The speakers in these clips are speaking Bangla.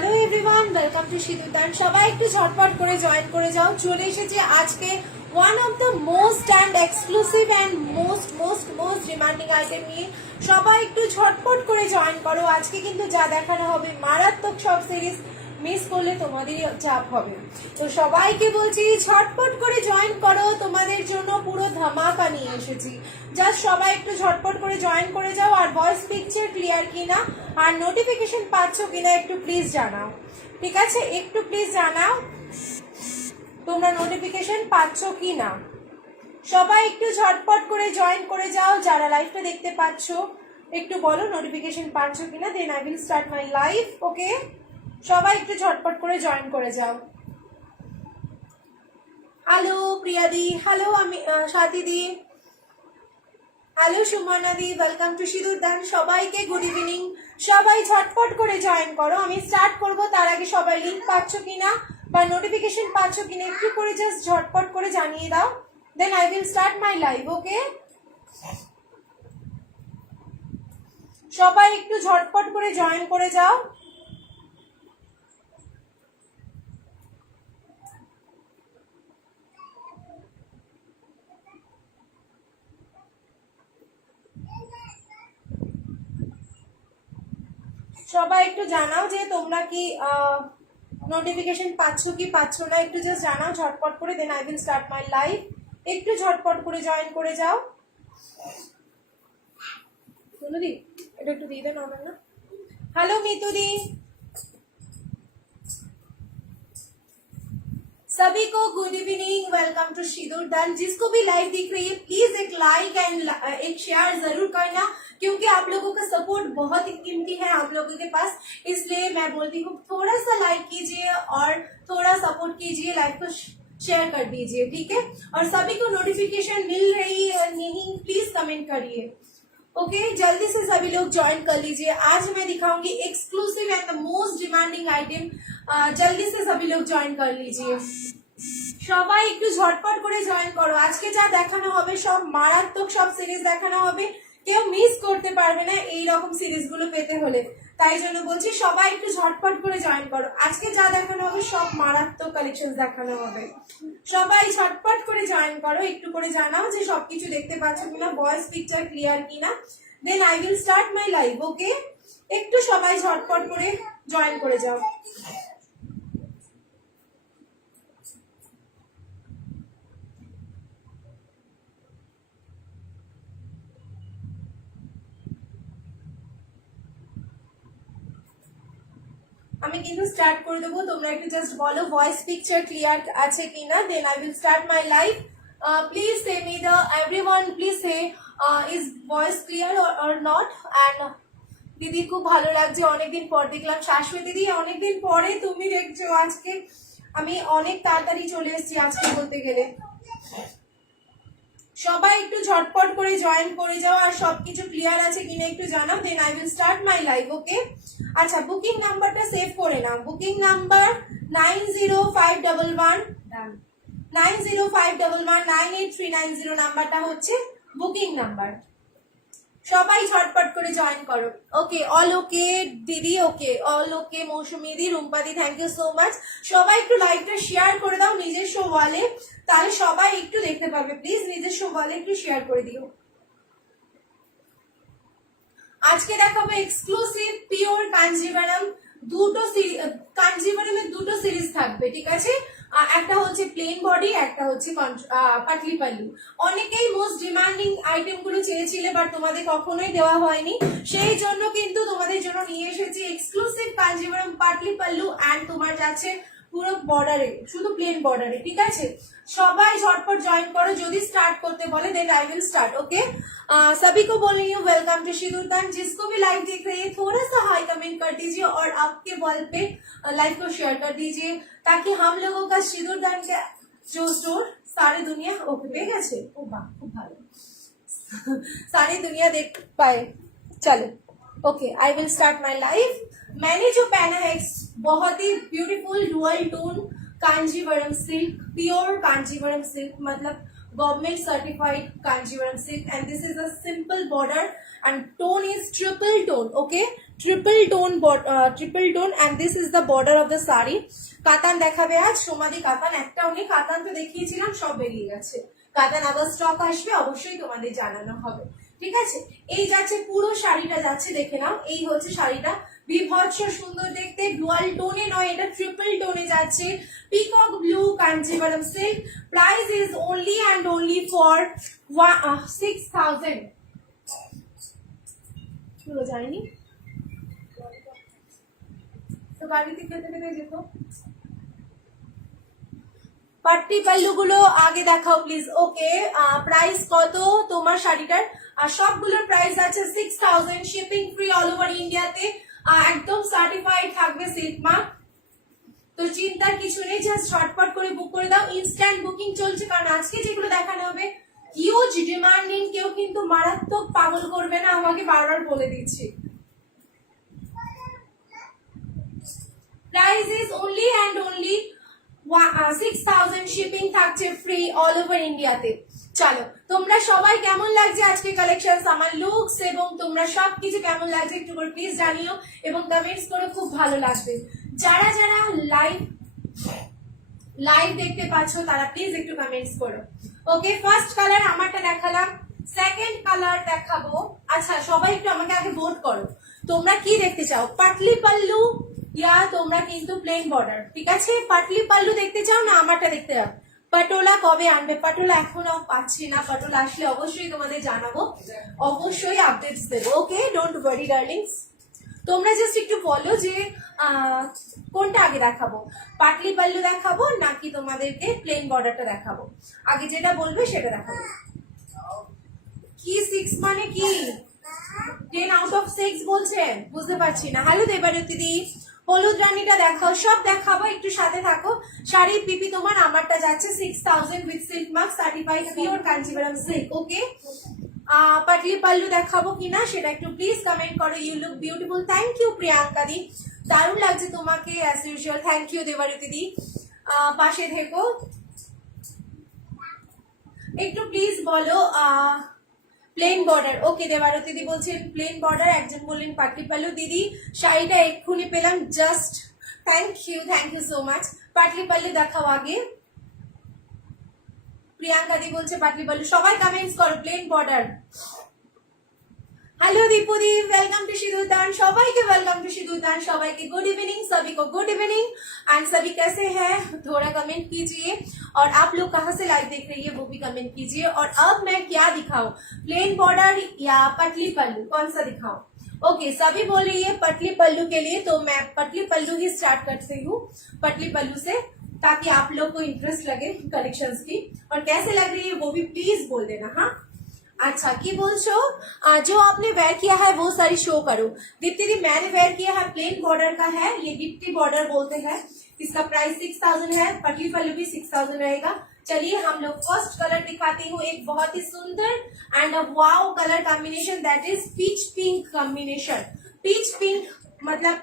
Hello everyone, welcome to Sindurdan. সবাই একটু ঝটপট করে জয়েন করে যাও। চলে এসেছে আজকে one of the most and exclusive and most demanding item নিয়ে। সবাই একটু ঝটপট করে জয়েন করো। আজকে কিন্তু যা দেখানো হবে মারাত্মক সব সিরিজ, মিস করলে তোমাদেরই চাপ হবে। তো সবাইকে বলছি ঝটপট করে জয়েন করো, তোমাদের জন্য পুরো ধামাকা নিয়ে এসেছি। জাস্ট সবাই একটু ঝটপট করে জয়েন করে যাও। আর ভয়েস পিকচার ক্লিয়ার কিনা আর নোটিফিকেশন পাচ্ছ কিনা একটু প্লিজ জানাও, ঠিক আছে? একটু প্লিজ জানাও তোমরা নোটিফিকেশন পাচ্ছ কিনা। সবাই একটু ঝটপট করে জয়েন করে যাও। যারা লাইভটা দেখতে পাচ্ছ একটু বলো নোটিফিকেশন পাচ্ছ কিনা, then I will start my live. Okay, সবাই একটু ঝটপট করে জয়েন করে যাও। হ্যালো প্রিয়াদি, হ্যালো আমি স্বাতিদি, হ্যালো সুমনাদি, ওয়েলকাম টু সিঁদুরদান। সবাইকে গুড ইভিনিং। সবাই ঝটপট করে জয়েন করো। আমি স্টার্ট করব তার আগে সবাই লিংক পাচ্ছ কিনা বা নোটিফিকেশন পাচ্ছ কিনা একটু করে জাস্ট ঝটপট করে জানিয়ে দাও, then I will start my live. Okay, সবাই একটু ঝটপট করে জয়েন করে যাও। সবাই একটু জানাও যে তোমরা কি নোটিফিকেশন পাচ্ছ কি পাচ্ছ না, একটু জাস্ট জানাও ঝটপট করে, then I will start my live. একটু ঝটপট করে জয়েন করে যাও। দি এটা একটু দিয়ে দেন আমার না। হ্যালো মিতুদি, सभी को गुड इवनिंग, वेलकम टू सिंदूरदान। जिसको भी लाइव दिख रही है प्लीज एक लाइक एंड एक शेयर जरूर करना, क्योंकि आप लोगों का सपोर्ट बहुत ही कीमती है आप लोगों के पास। इसलिए मैं बोलती हूँ थोड़ा सा लाइक कीजिए और थोड़ा सपोर्ट कीजिए, लाइव को शेयर कर दीजिए, ठीक है? और सभी को नोटिफिकेशन मिल रही है नहीं प्लीज कमेंट करिए। ओके, जल्दी से सभी लोग ज्वाइन कर लीजिए। आज मैं दिखाऊंगी exclusive and the most demanding item. जल्दी से सभी लोग ज्वाइन कर लीजिए। সবাই একটু ঝটপট করে জয়েন করো। আজকে যা দেখানো হবে সব মারাত্মক সব সিরিজ দেখানো হবে, কেউ মিস করতে পারবে না এই রকম সিরিজগুলো পেতে হলে। তাই জন্য বলছি সবাই একটু ঝটপট করে জয়েন করো। আজকে যা দেখানো হবে সব মারাত্মক কালেকশন দেখানো হবে। সবাই ঝটপট করে জয়েন করো, একটু করে জানাও যে সবকিছু দেখতে পাচ্ছ কিনা, ভয়েস পিকচার ক্লিয়ার কিনা, then I will start my live. Okay, একটু সবাই ঝটপট করে জয়েন করে যাও। আমি কিন্তু স্টার্ট করে দেবো, তোমরা একটু জাস্ট বলো ভয়েস পিকচার ক্লিয়ার আছে কিনা, then I will start my live. Please say me the everyone, please say is voice clear or not. And দিদি খুব ভালো লাগছে, অনেকদিন পর দেখলাম। শাশুড়ি দিদি অনেকদিন পরে তুমি দেখছো আজকে, আমি অনেক তাড়াতাড়ি চলে এসেছি আজকে বলতে গেলে। সবাই একটু ঝটপট করে জয়েন করে যাও আর সবকিছু ক্লিয়ার আছে কিনা একটু জানাও, then I will start my live. Okay, আচ্ছা বুকিং নাম্বারটা সেভ করে নাও। বুকিং নাম্বার 905111983990 নাম্বারটা হচ্ছে বুকিং নাম্বার। সবাই ঝটপট করে জয়েন করো। ওকে, অল ওকে দিদি, ওকে অল ওকে মৌসুমি দি, রুম্পা দি, থ্যাংক ইউ সো মাচ। সবাই একটু লাইভটা শেয়ার করে দাও নিজস্ব ওয়ালে, তাহলে সবাই একটু দেখতে পাবে। প্লিজ নিজস্ব ওয়ালে একটু শেয়ার করে দিও। আজকে দেখাবো এক্সক্লুসিভ পিওর কাঞ্জিভারাম। কাঞ্জিভারামের দুটো সিরিজ থাকবে, ঠিক আছে? একটা হচ্ছে প্লেন বডি, একটা হচ্ছে পাটলি পাল্লু। অনেকেই মোস্ট ডিমান্ডিং আইটেম গুলো চেয়েছিলে, বাট তোমাদের কখনোই দেওয়া হয়নি। সেই জন্য কিন্তু তোমাদের জন্য নিয়ে এসেছি এক্সক্লুসিভ কাঞ্জিভারাম পাটলি পাল্লু। অ্যান্ড তোমার যাচ্ছে পুরো বর্ডারে, শুধু প্লেন বর্ডারে, ঠিক আছে? সবাই ঝটপট জয়েন করো। যদি স্টার্ট করতে বলে then I will start. Okay, सभी को बोल रही हूँ वेलकम टू सिंदूरदान। जिसको भी लाइव देख रही है थोड़ा सा हाई कमेंट कर दीजिए और आपके वॉल पे लाइव को शेयर कर दीजिए, ताकि हम लोगों का सिंदूरदान का जो स्टोर सारी दुनिया ओके पे गए। ओ वाह, खूब भालो, सारी दुनिया देख पाए। चलो okay, I will start my live. मैंने जो पहना है बहुत ही beautiful dual tone Kanjeevaram silk, pure Kanjeevaram silk, मतलब government certified Kanjivaram silk, and this is a simple border and tone is triple tone. Okay, triple tone, and this is the border of the sari. কাতান দেখাবে আজ সোমাদি, কাতান একটাও নেই, কাতান তো দেখিয়েছিলাম সব বেরিয়ে গেছে। কাতান আবার স্টক আসবে, অবশ্যই তোমাদের জানানো হবে, ঠিক আছে। এই যাচ্ছে পুরো শাড়িটা যাচ্ছে, দেখে নাও। এই হচ্ছে শাড়িটা, বিভৎস সুন্দর দেখতে, ডুয়াল টোনে নয়, এটা ট্রিপল টোনে যাচ্ছে। Peacock blue Kanjivaram silk, price is only and only for 6000। পুরো যায়নি তো, গাড়িতে খেতে খেতে যেত। পাট্টি পাল্লু গুলো আগে দেখাও প্লিজ। ওকে, প্রাইস কত তোমার শাড়িটার? সবগুলোর প্রাইস আছে 6000, শিপিং ফ্রি অল ওভার ইন্ডিয়াতে, একদম সার্টিফাইড থাকবে সিল্ক মার্ক। তো চিন্তার কিছু নেই, জাস্ট ঝটপট করে বুক করে দাও। ইনস্ট্যান্ট বুকিং চলছে, কারণ আজকে যেগুলো দেখানো হবে হিউজ ডিমান্ডিং, কেউ কিন্তু মারাত্মক পাগল করবে না, আমাকে বারবার বলে দিচ্ছি। Price is only and only 6000, shipping থাকছে ফ্রি অল ওভার ইন্ডিয়াতে। চলো, তোমরা সবাই কেমন লাগছে আজকে কালেকশন, আমার লুকস এবং তোমরা সবকিছু কেমন লাগছে একটু করে প্লিজ জানিও, এবং কমেন্টস করে খুব ভালো লাগবে। যারা যারা লাইভ দেখতে পাচ্ছ তারা প্লিজ একটু কমেন্টস করো। ওকে, ফার্স্ট কালার আমারটা দেখালাম, সেকেন্ড কালার দেখাবো। আচ্ছা, সবাই একটু আমাকে আগে ভোট করো, তোমরা কি দেখতে চাও, পাটলি পাল্লু ইয়া তোমরা কিন্তু প্লেন বর্ডার? ঠিক আছে, পাটলি পাল্লু দেখতে চাও না আমারটা দেখতে চাও? পাটোলা কবে আনবে? পাটোলা এখনো পাচ্ছি না, পাটোলা আসলে অবশ্যই তোমাদের জানাবো, অবশ্যই আপডেটস দেবো। ওকে, ডোন্ট ওয়ারি ডার্লিংস, তোমরা জাস্ট একটু বলো যে কোনটা আগে দেখাবো, পাটলি পাল্লু দেখাবো নাকি তোমাদেরকে প্লেন বর্ডারটা দেখাবো? আগে যেটা বলবে সেটা দেখাবো। কি 6 মানে কি 10 আউট অফ 6 বলছেন? বুঝতে পারছি না। হ্যালো দেবারতী দি, হলুদ রানীটা দেখাও, সব দেখাবো, একটু সাথে থাকো। শাড়ি পিপি তোমার, আমারটা যাচ্ছে 6000 with silk mark, certified pure Kanjivaram silk. Okay, patli pallu দেখাবো কিনা সেটা একটু প্লিজ কমেন্ট করো। You look beautiful, thank you Priyanka di, দারুণ লাগছে তোমাকে as usual, thank you Debarati di. পাশে থেকো একটু প্লিজ বলো plain border. Okay, Debarati di বলছেন প্লেন বর্ডার, একজন বললেন পাটলি পাল্লু। দিদি শাড়িটা এক্ষুনি পেলাম, just thank you so much. পাটলি পাল্লু দেখাও আগে। প্রিয়াঙ্কা দি বলছে পাটলি পাল্লু, সবাই কমেন্টস করো plain border. Hello Dipu di, welcome to Sindurdan, सबाई के वेलकम टू सिंदूरदान, सबाई के गुड इवनिंग, सभी को गुड इवनिंग। एंड सभी कैसे हैं थोड़ा कमेंट कीजिए, और आप लोग कहाँ से लाइव देख रही है वो भी कमेंट कीजिए। और अब मैं क्या दिखाऊं, प्लेन बॉर्डर या पतली पल्लू, कौन सा दिखाऊं? ओके, सभी बोल रही है पतली पल्लू के लिए, तो मैं पतली पल्लू ही स्टार्ट करती हूँ, पतली पल्लू से, ताकि आप लोग को इंटरेस्ट लगे कलेक्शंस की। और कैसे लग रही है वो भी प्लीज बोल देना। हाँ, अच्छा की बोलছো, जो आपने वेयर किया है वो सारी शो करो। दीप्ति दी, मैंने वेयर किया है प्लेन बॉर्डर का है, ये गिफ्टी बॉर्डर बोलते हैं, इसका प्राइस 6000 है, पटली पल्लू भी 6000 रहेगा। चलिए हम लोग फर्स्ट कलर दिखाती हूँ, एक बहुत ही सुंदर and wow colour combination, that is peach pink combination. Peach pink मतलब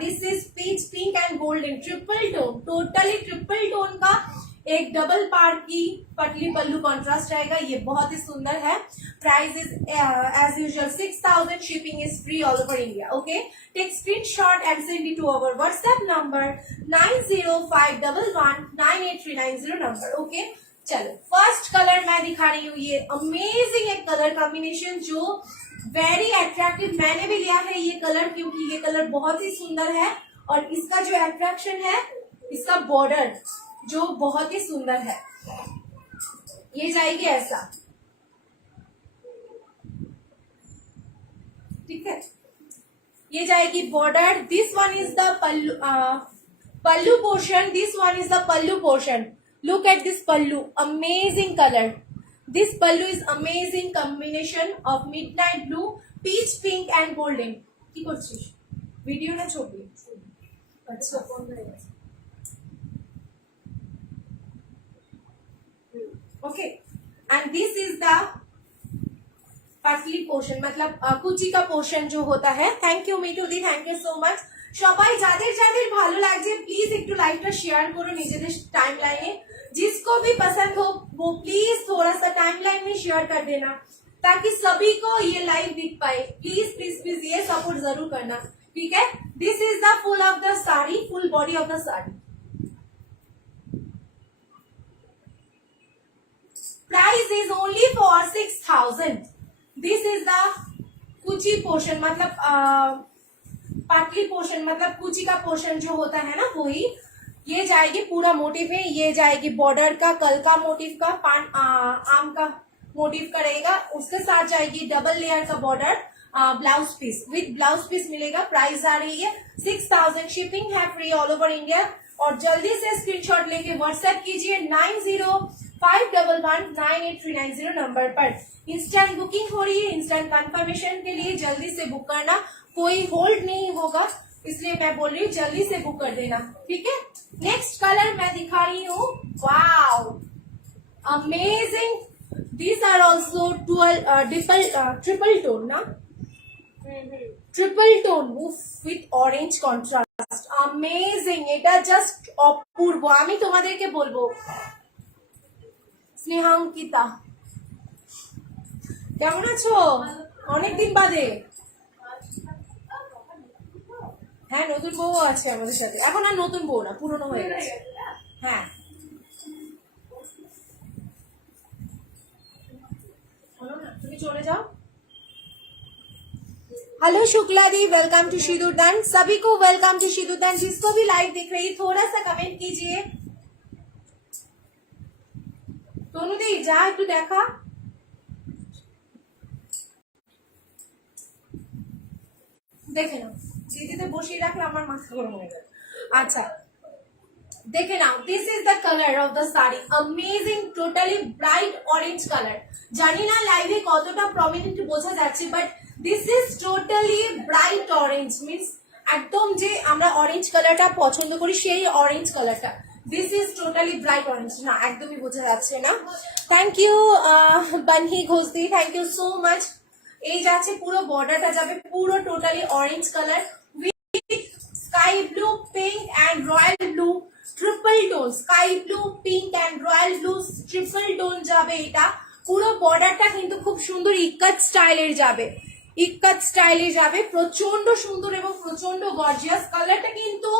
this is peach pink and golden, triple tone, totally triple tone का एक डबल पार की पटली पल्लू कॉन्ट्रास्ट रहेगा, ये बहुत ही सुंदर है। Price is as usual 6000, shipping is free all over India. Okay, take screenshot and send it to our WhatsApp number 9051119839 number. Okay, चलो फर्स्ट कलर मैं दिखा रही हूँ, ये अमेजिंग एक कलर कॉम्बिनेशन जो वेरी अट्रैक्टिव, मैंने भी लिया है ये कलर क्योंकि ये कलर बहुत ही सुंदर है, और इसका जो अट्रैक्शन है, इसका बॉर्डर जो बहुत ही सुंदर है। ये जाएगी ऐसा, ठीक है, ये जाएगी border. This one is the pallu portion, this one is the pallu portion. Look at this pallu, amazing colour, this pallu is amazing combination of midnight blue, peach pink and golden. की করছিস ভিডিও না ছবি? আচ্ছা, okay, and this is the पतली पोर्शन, मतलब कुची का पोर्शन जो होता है। थैंक यू মিঠু দি, थैंक यू सो मच। সবাই যাদের যাদের ভালো লাগছে প্লিজ একটু লাইভটা শেয়ার করো নিজেদের টাইম লাইনে, जिसको भी पसंद हो वो प्लीज थोड़ा सा टाइमलाइन में शेयर कर देना ताकि सभी को ये लाइव दिख पाए। प्लीज प्लीज प्लीज ये सपोर्ट जरूर करना, ठीक है। This is the full of the sari, full body of the sari. Price is only for 6000। This is the kuchi portion, मतलब पाटली पोर्शन, मतलब कुची का पोर्शन जो होता है ना वही। ये जाएगी पूरा मोटिव है, ये जाएगी बॉर्डर का, कल का मोटिव का, आम का मोटिव का रहेगा, उसके साथ जाएगी डबल लेयर का border, blouse piece with blouse piece मिलेगा। प्राइस आ रही है 6000, शिपिंग है फ्री ऑल ओवर इंडिया। और जल्दी से स्क्रीनशॉट लेके व्हाट्सएप कीजिए 9051119839 नंबर पर। इंस्टेंट बुकिंग हो रही है, इंस्टेंट कंफर्मेशन के लिए जल्दी से बुक करना, कोई होल्ड नहीं होगा, इसलिए मैं बोल रही हूँ जल्दी से बुक कर देना, ठीक है। नेक्स्ट कलर मैं दिखा रही हूँ, wow amazing, these are also triple tone ना, triple tone with orange contrast, amazing, এটা জাস্ট অপূর্ব। আমি তোমাদেরকে বলবো স্নেহাঙ্কিতা কেমন আছো, অনেকদিন বাদে। হ্যাঁ নতুন বউ আছে আমাদের সাথে, এখন আর নতুন বউ না, পুরনো হয়ে গেছে। হ্যাঁ তুমি চলে যাও। Hello Shukla di, welcome to Sindurdan. सभी को वेलकम टू शीदुरदान। जिसको भी लाइव दिख रही थोड़ा सा कमेंट कीजिए। तनु दी जा একটু দেখা, দেখে নাও দিদিতে বসিয়ে রাখলে আমার মাথা গরম হয়ে যাবে। আচ্ছা দেখে নাও, this is the colour of the sari, amazing, totally bright orange colour. জানি না লাইভে কতটা প্রমিনেন্ট বোঝা যাচ্ছে, but this is totally bright orange, means একদম যে আমরা অরেঞ্জ কালারটা পছন্দ করি সেই অরেঞ্জ কালারটা। This is totally bright orange, না একদমই বোঝা যাচ্ছে না। থ্যাংক ইউ বানহি ঘোষদি, থ্যাংক ইউ সো মাচ। এই যাচ্ছে পুরো বর্ডারটা যাবে পুরো totally orange colour with sky blue, pink and royal blue, triple tone, sky blue, pink and royal blue, triple tone যাবে এটা। পুরো বর্ডারটা কিন্তু খুব সুন্দর ইক্কাত স্টাইলের যাবে, ইক্কাত স্টাইলে যাবে, প্রচন্ড সুন্দর এবং প্রচন্ড গর্জিয়াস। কালারটা কিন্তু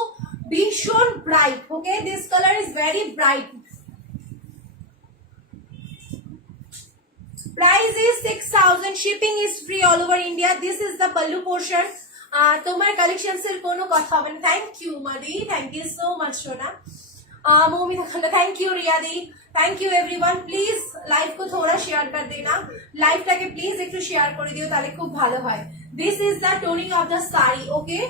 ভীষণ bright, okay, this colour is very bright. Price is 6000, shipping is free all over India. This is the pallu portion. তোমার কালেকশন এর কোনো কথা হবে না। থ্যাংক ইউ মাদি, থ্যাংক ইউ সো মাচ সোনা। मौमिता खन्ना, थैंक यू रिया दी, thank you everyone. Please live को थोड़ा शेयर कर देना, लाइवটাকে প্লিজ একটু শেয়ার করে দিও, তাহলে খুব ভালো হয়। This is the toning of the sari, okay,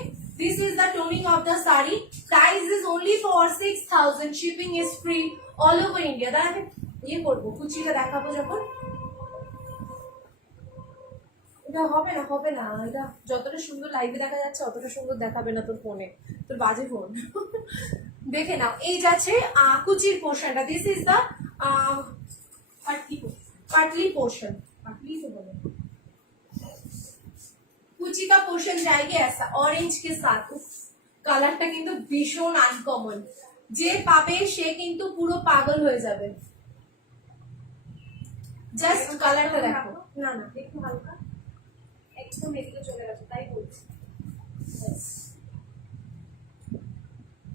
this is the toning of the sari. Price is only for 6000, shipping is free all over India. তাহলে ইয়ে করবো, কুচিটা দেখাবো যখন, এটা হবে না, হবে না, এটা যতটা সুন্দর লাইভে দেখা যাচ্ছে অতটা সুন্দর দেখাবে না তোর ফোনে, তোর বাজে ফোন। দেখে নাও, এই যাচ্ছে কুচির পোর্শনটা। দিস ইজ দ্য पाटली पोर्शन, पाटली से बोलो, कुची का पोर्शन जाएगी ऐसा ऑरेंज के साथ। কালারটা কিন্তু ভীষণ আনকমন, যে পাবে সে কিন্তু পুরো পাগল হয়ে যাবে। জাস্ট কালারটা দেখো, না না একটু হালকা, একদম এদিকে চলে গেছে তাই বলছি।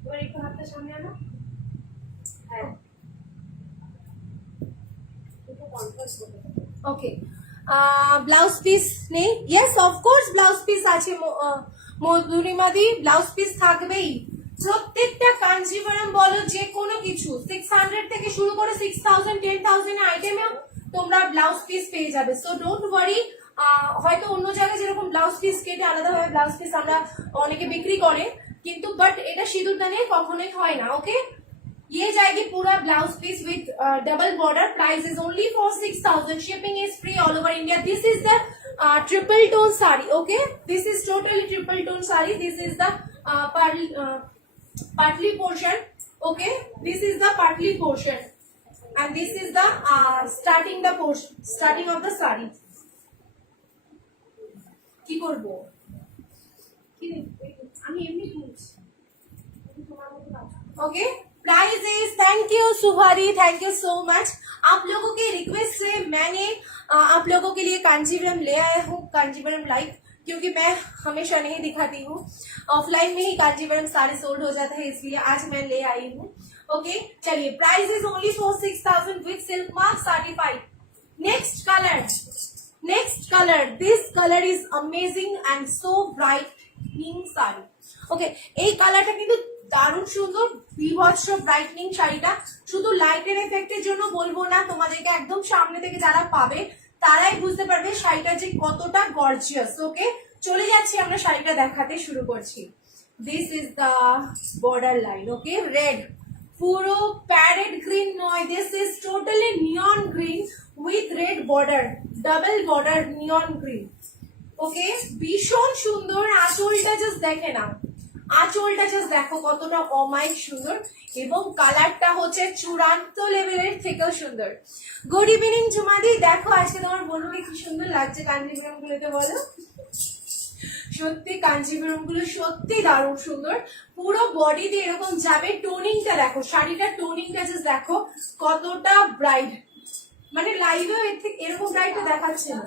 এবার একটু হাতটা সামনে আনো, হ্যাঁ ওকে। ব্লাউজ পিস নেই? ইয়েস অফকোর্স ব্লাউজ পিস আছে মধুরিমাদি, ব্লাউজ পিস থাকবেই। প্রত্যেকটা কাঞ্জিভারাম বলো যে কোনো কিছু 600 থেকে শুরু করে 6000 10,000 আইটেমে তোমরা ব্লাউজ পিস পেয়ে যাবে। সো ডোন্ট ওয়ারি, হয়তো অন্য জায়গায় যেরকম ব্লাউজ পিস কেটে আলাদাভাবে ব্লাউজ পিস আমরা অনেকে বিক্রি করে, কিন্তু বাট এটা সিঁদুরদানে কখনোই হয় না, ওকে। ये जाएगी पूरा blouse piece with double border. Price is only for 6000, shipping is free all over India. This is the triple tone sari, okay, this is totally triple tone sari. This is the patli portion, okay, this is the patli portion and this is the starting the portion, starting of the saree। কি করব, কি আমি এমনি বলছি, ওকে। Price is, thank you Suhari, thank you so much। आप लोगों के रिक्वेस्ट से मैंने आप लोगों के लिए कांजीवरम ले आया हूँ, कांजीवरम लाइव, क्योंकि मैं हमेशा नहीं दिखाती हूँ, ऑफलाइन में ही कांजीवरम सारे सोल्ड हो जाता है, इसलिए आज मैं ले आई हूँ। ओके चलिए, price is only for 6000 with silk mark certified. Next colour, this colour is amazing and so brightening sari. Okay, এই কালারটা কিন্তু দারুণ সুন্দর, বিভৎস ব্রাইটনিং শাড়িটা। শুধু লাইটের এফেক্টের জন্য বলবো না, তোমাদেরকে একদম সামনে থেকে যারা পাবে তারাই বুঝতে পারবে শাড়িটা যে কতটা গর্জিয়াস। ওকে, চলে যাচ্ছি আমরা শাড়িটা দেখাতে, শুরু করছি। This is the border line. Okay, red, পুরো প্যারেট গ্রিন নয়, this is totally neon green with red border, double border neon green. Okay, ভীষণ সুন্দর। আঁচলটা জাস্ট দেখে নাও, আঁচলটা জাস্ট দেখো কতটা অমায়িক সুন্দর, এবং কালারটা হচ্ছে চূড়ান্ত লেভেলের থেকেও সুন্দর। গুড ইভিনিং ঝুমাদি, দেখো আজকে তোমার বোনকে কি সুন্দর লাগছে কাঞ্জিভরম গুলোতে, বলো। সত্যি কাঞ্জিভরম গুলো সত্যি দারুণ সুন্দর, পুরো বডিতে এরকম যাবে। টোনিংটা দেখো, শাড়িটার টোনিংটা জাস্ট দেখো কতটা ব্রাইট, মানে লাইভে এরকম ব্রাইটটা দেখাচ্ছে না,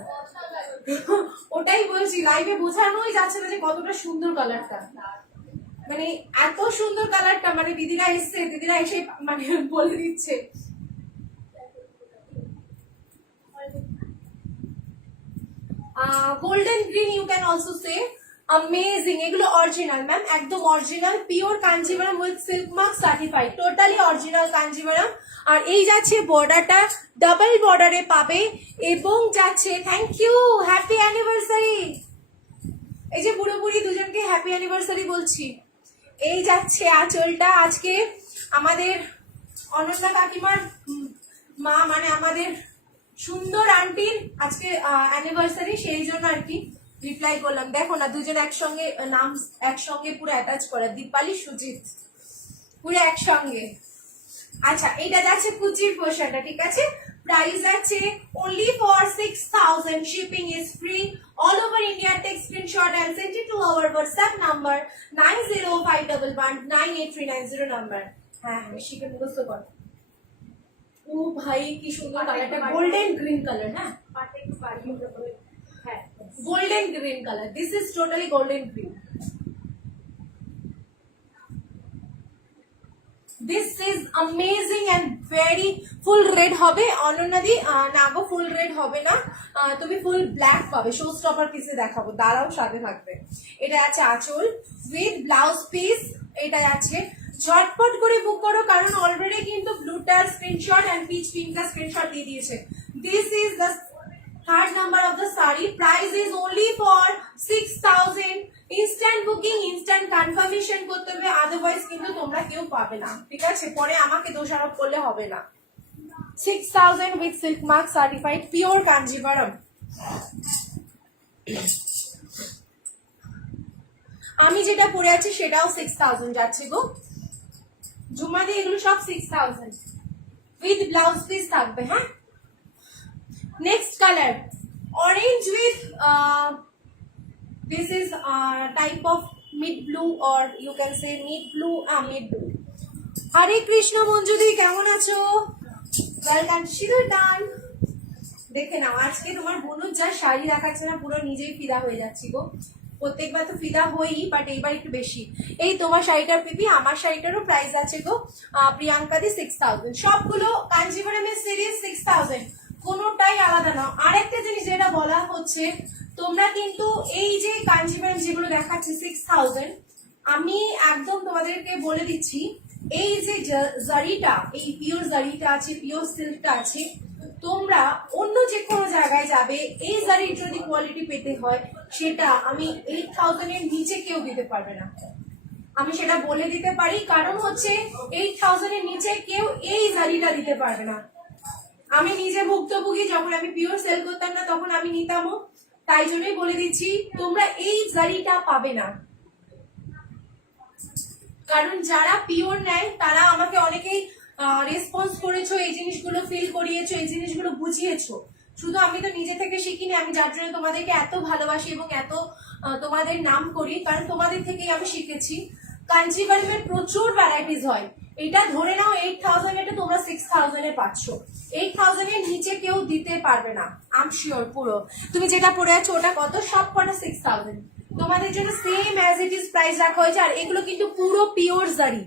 ওটাই বলছি, লাইভে বোঝানোই যাচ্ছে না যে কতটা সুন্দর কালারটা, মানে এত সুন্দর কালারটা, মানে দিদিরা এসে মানে বলে দিচ্ছে। Golden green you can also say, amazing, এগুলো অরিজিনাল ম্যাম, একদম original pure Kanjivaram with silk mark certified, totally original Kanjivaram. আর এই যাচ্ছে বর্ডারটা ডাবল বর্ডারে পাবে, এবং যাচ্ছে, থ্যাংক ইউ, হ্যাপি অ্যানিভার্সারি। এই যে বুড়ো বুড়ি দুজনকে হ্যাপি অ্যানিভার্সারি বলছি। এই যাচ্ছে আঁচলটা, আজকে আমাদের অনন্যা কাকিমার মা, মানে আমাদের সুন্দর আন্টির আজকে অ্যানিভার্সারি, সেই জন্য আর কি রিপ্লাই করলাম। দেখো না, দুজন একসঙ্গে নাম একসঙ্গে পুরো অ্যাটাচ করা, দীপালি সুজিত পুরো একসঙ্গে। আচ্ছা, এটা যাচ্ছে কুচির পোশাকটা, ঠিক আছে। প্রাইস আছে only for 6000, shipping is free all over India. Take screenshot and send it to our WhatsApp number 9051119839 number। হ্যাঁ শিখে মুখস্থ কর। ও ভাই কি সুন্দর কালারটা, গোল্ডেন গ্রিন কালার। হ্যাঁ হ্যাঁ, golden green colour, this is totally golden green. This is amazing and very full red হবে অনন্যাদি, না গো ফুল রেড হবে না, তুমি ফুল ব্ল্যাক পাবে, শো স্টপার পিসে দেখাবো, দাঁড়াও সাথে থাকবে। এটা আছে আঁচল উইথ ব্লাউজ পিস, এটা আছে। ঝটপট করে বুক করো, কারণ অলরেডি কিন্তু ব্লুটার স্ক্রিনশট এন্ড পিচ পিঙ্কটা স্ক্রিনশট দিয়ে দিয়েছে। This is the third number of the saree. Price is only for 6000. Instant booking, instant confirmation করতে হবে, otherwise কিন্তু তোমরা কেউ পাবে না, ঠিক আছে। পরে আমাকে দোষারোপ করলে হবে না। 6000 with silk mark certified pure Kanjivaram. আমি যেটা পরে আছি সেটাও 6000 যাচ্ছে গো ঝুমাদি, এগুলো সব 6000 with blouse piece থাকবে। হ্যাঁ, next color, orange with this is type of mid blue, or you can say mid blue, mid blue। হরে কৃষ্ণ মঞ্জুদি, কেমন আছো? ওয়েলকাম সিঁদুর দান। দেখে নাও, আজকে তোমার বোনু যা শাড়ি দেখাচ্ছে না, পুরো নিজেই ফিদা হয়ে যাচ্ছি গো। প্রত্যেকবার তো ফিদা হই, বাট এইবার একটু বেশি। এই তোমার শাড়িটার পিপি, আমার শাড়িটারও প্রাইস আছে গো প্রিয়াঙ্কা দি 6000। সবগুলো কাঞ্জিভরমের সিরিজ 6000, কোনোটাই আলাদা না। আরেকটা জিনিস যেটা বলা হচ্ছে, তোমরা কিন্তু এই যে কাঞ্জিভরম যেগুলো দেখাচ্ছে 6000, আমি একদম তোমাদেরকে বলে দিচ্ছি, এই যে জারিটা, এই পিওর জারিটা আছে, পিওর সিল্কটা আছে, তোমরা অন্য যে কোনো জায়গায় যাবে, এই জারির যদি কোয়ালিটি পেতে হয়, সেটা আমি 8000 এর নিচে কেউ দিতে পারবে না, আমি সেটা বলে দিতে পারি। কারণ হচ্ছে 8000 এর নিচে কেউ এই জারিটা দিতে পারবে না। আমি নিজে ভুক্তভোগী, যখন আমি পিওর সেল করতাম না তখন আমি নিতামও, তাই জন্যই বলে দিচ্ছি তোমরা এই জারিটা পাবে না। কারণ যারা পিওর নেয় তারা আমাকে অনেকেই রেসপন্স করেছো, এই জিনিসগুলো ফিল করিয়েছো, এই জিনিসগুলো বুঝিয়েছো। শুধু আমি তো নিজে থেকে শিখিনি, আমি যার জন্য তোমাদেরকে এত ভালোবাসি এবং এত তোমাদের নাম করি, কারণ তোমাদের থেকেই আমি শিখেছি। কাঞ্জিভরমের প্রচুর ভ্যারাইটিস হয়, এটা ধরে নাও 8000, এটা তোমরা 6000 8000 এ পাচ্ছ। 8000 এর নিচে কেউ দিতে পারবে না, আই এম শিওর। পুরো তুমি যেটা পরে আছো ওটা কত, সব কটা 6000। তোমাদের জন্য same as it is price রাখা হয়েছে। আর এগুলো কিন্তু পুরো পিওর জারি,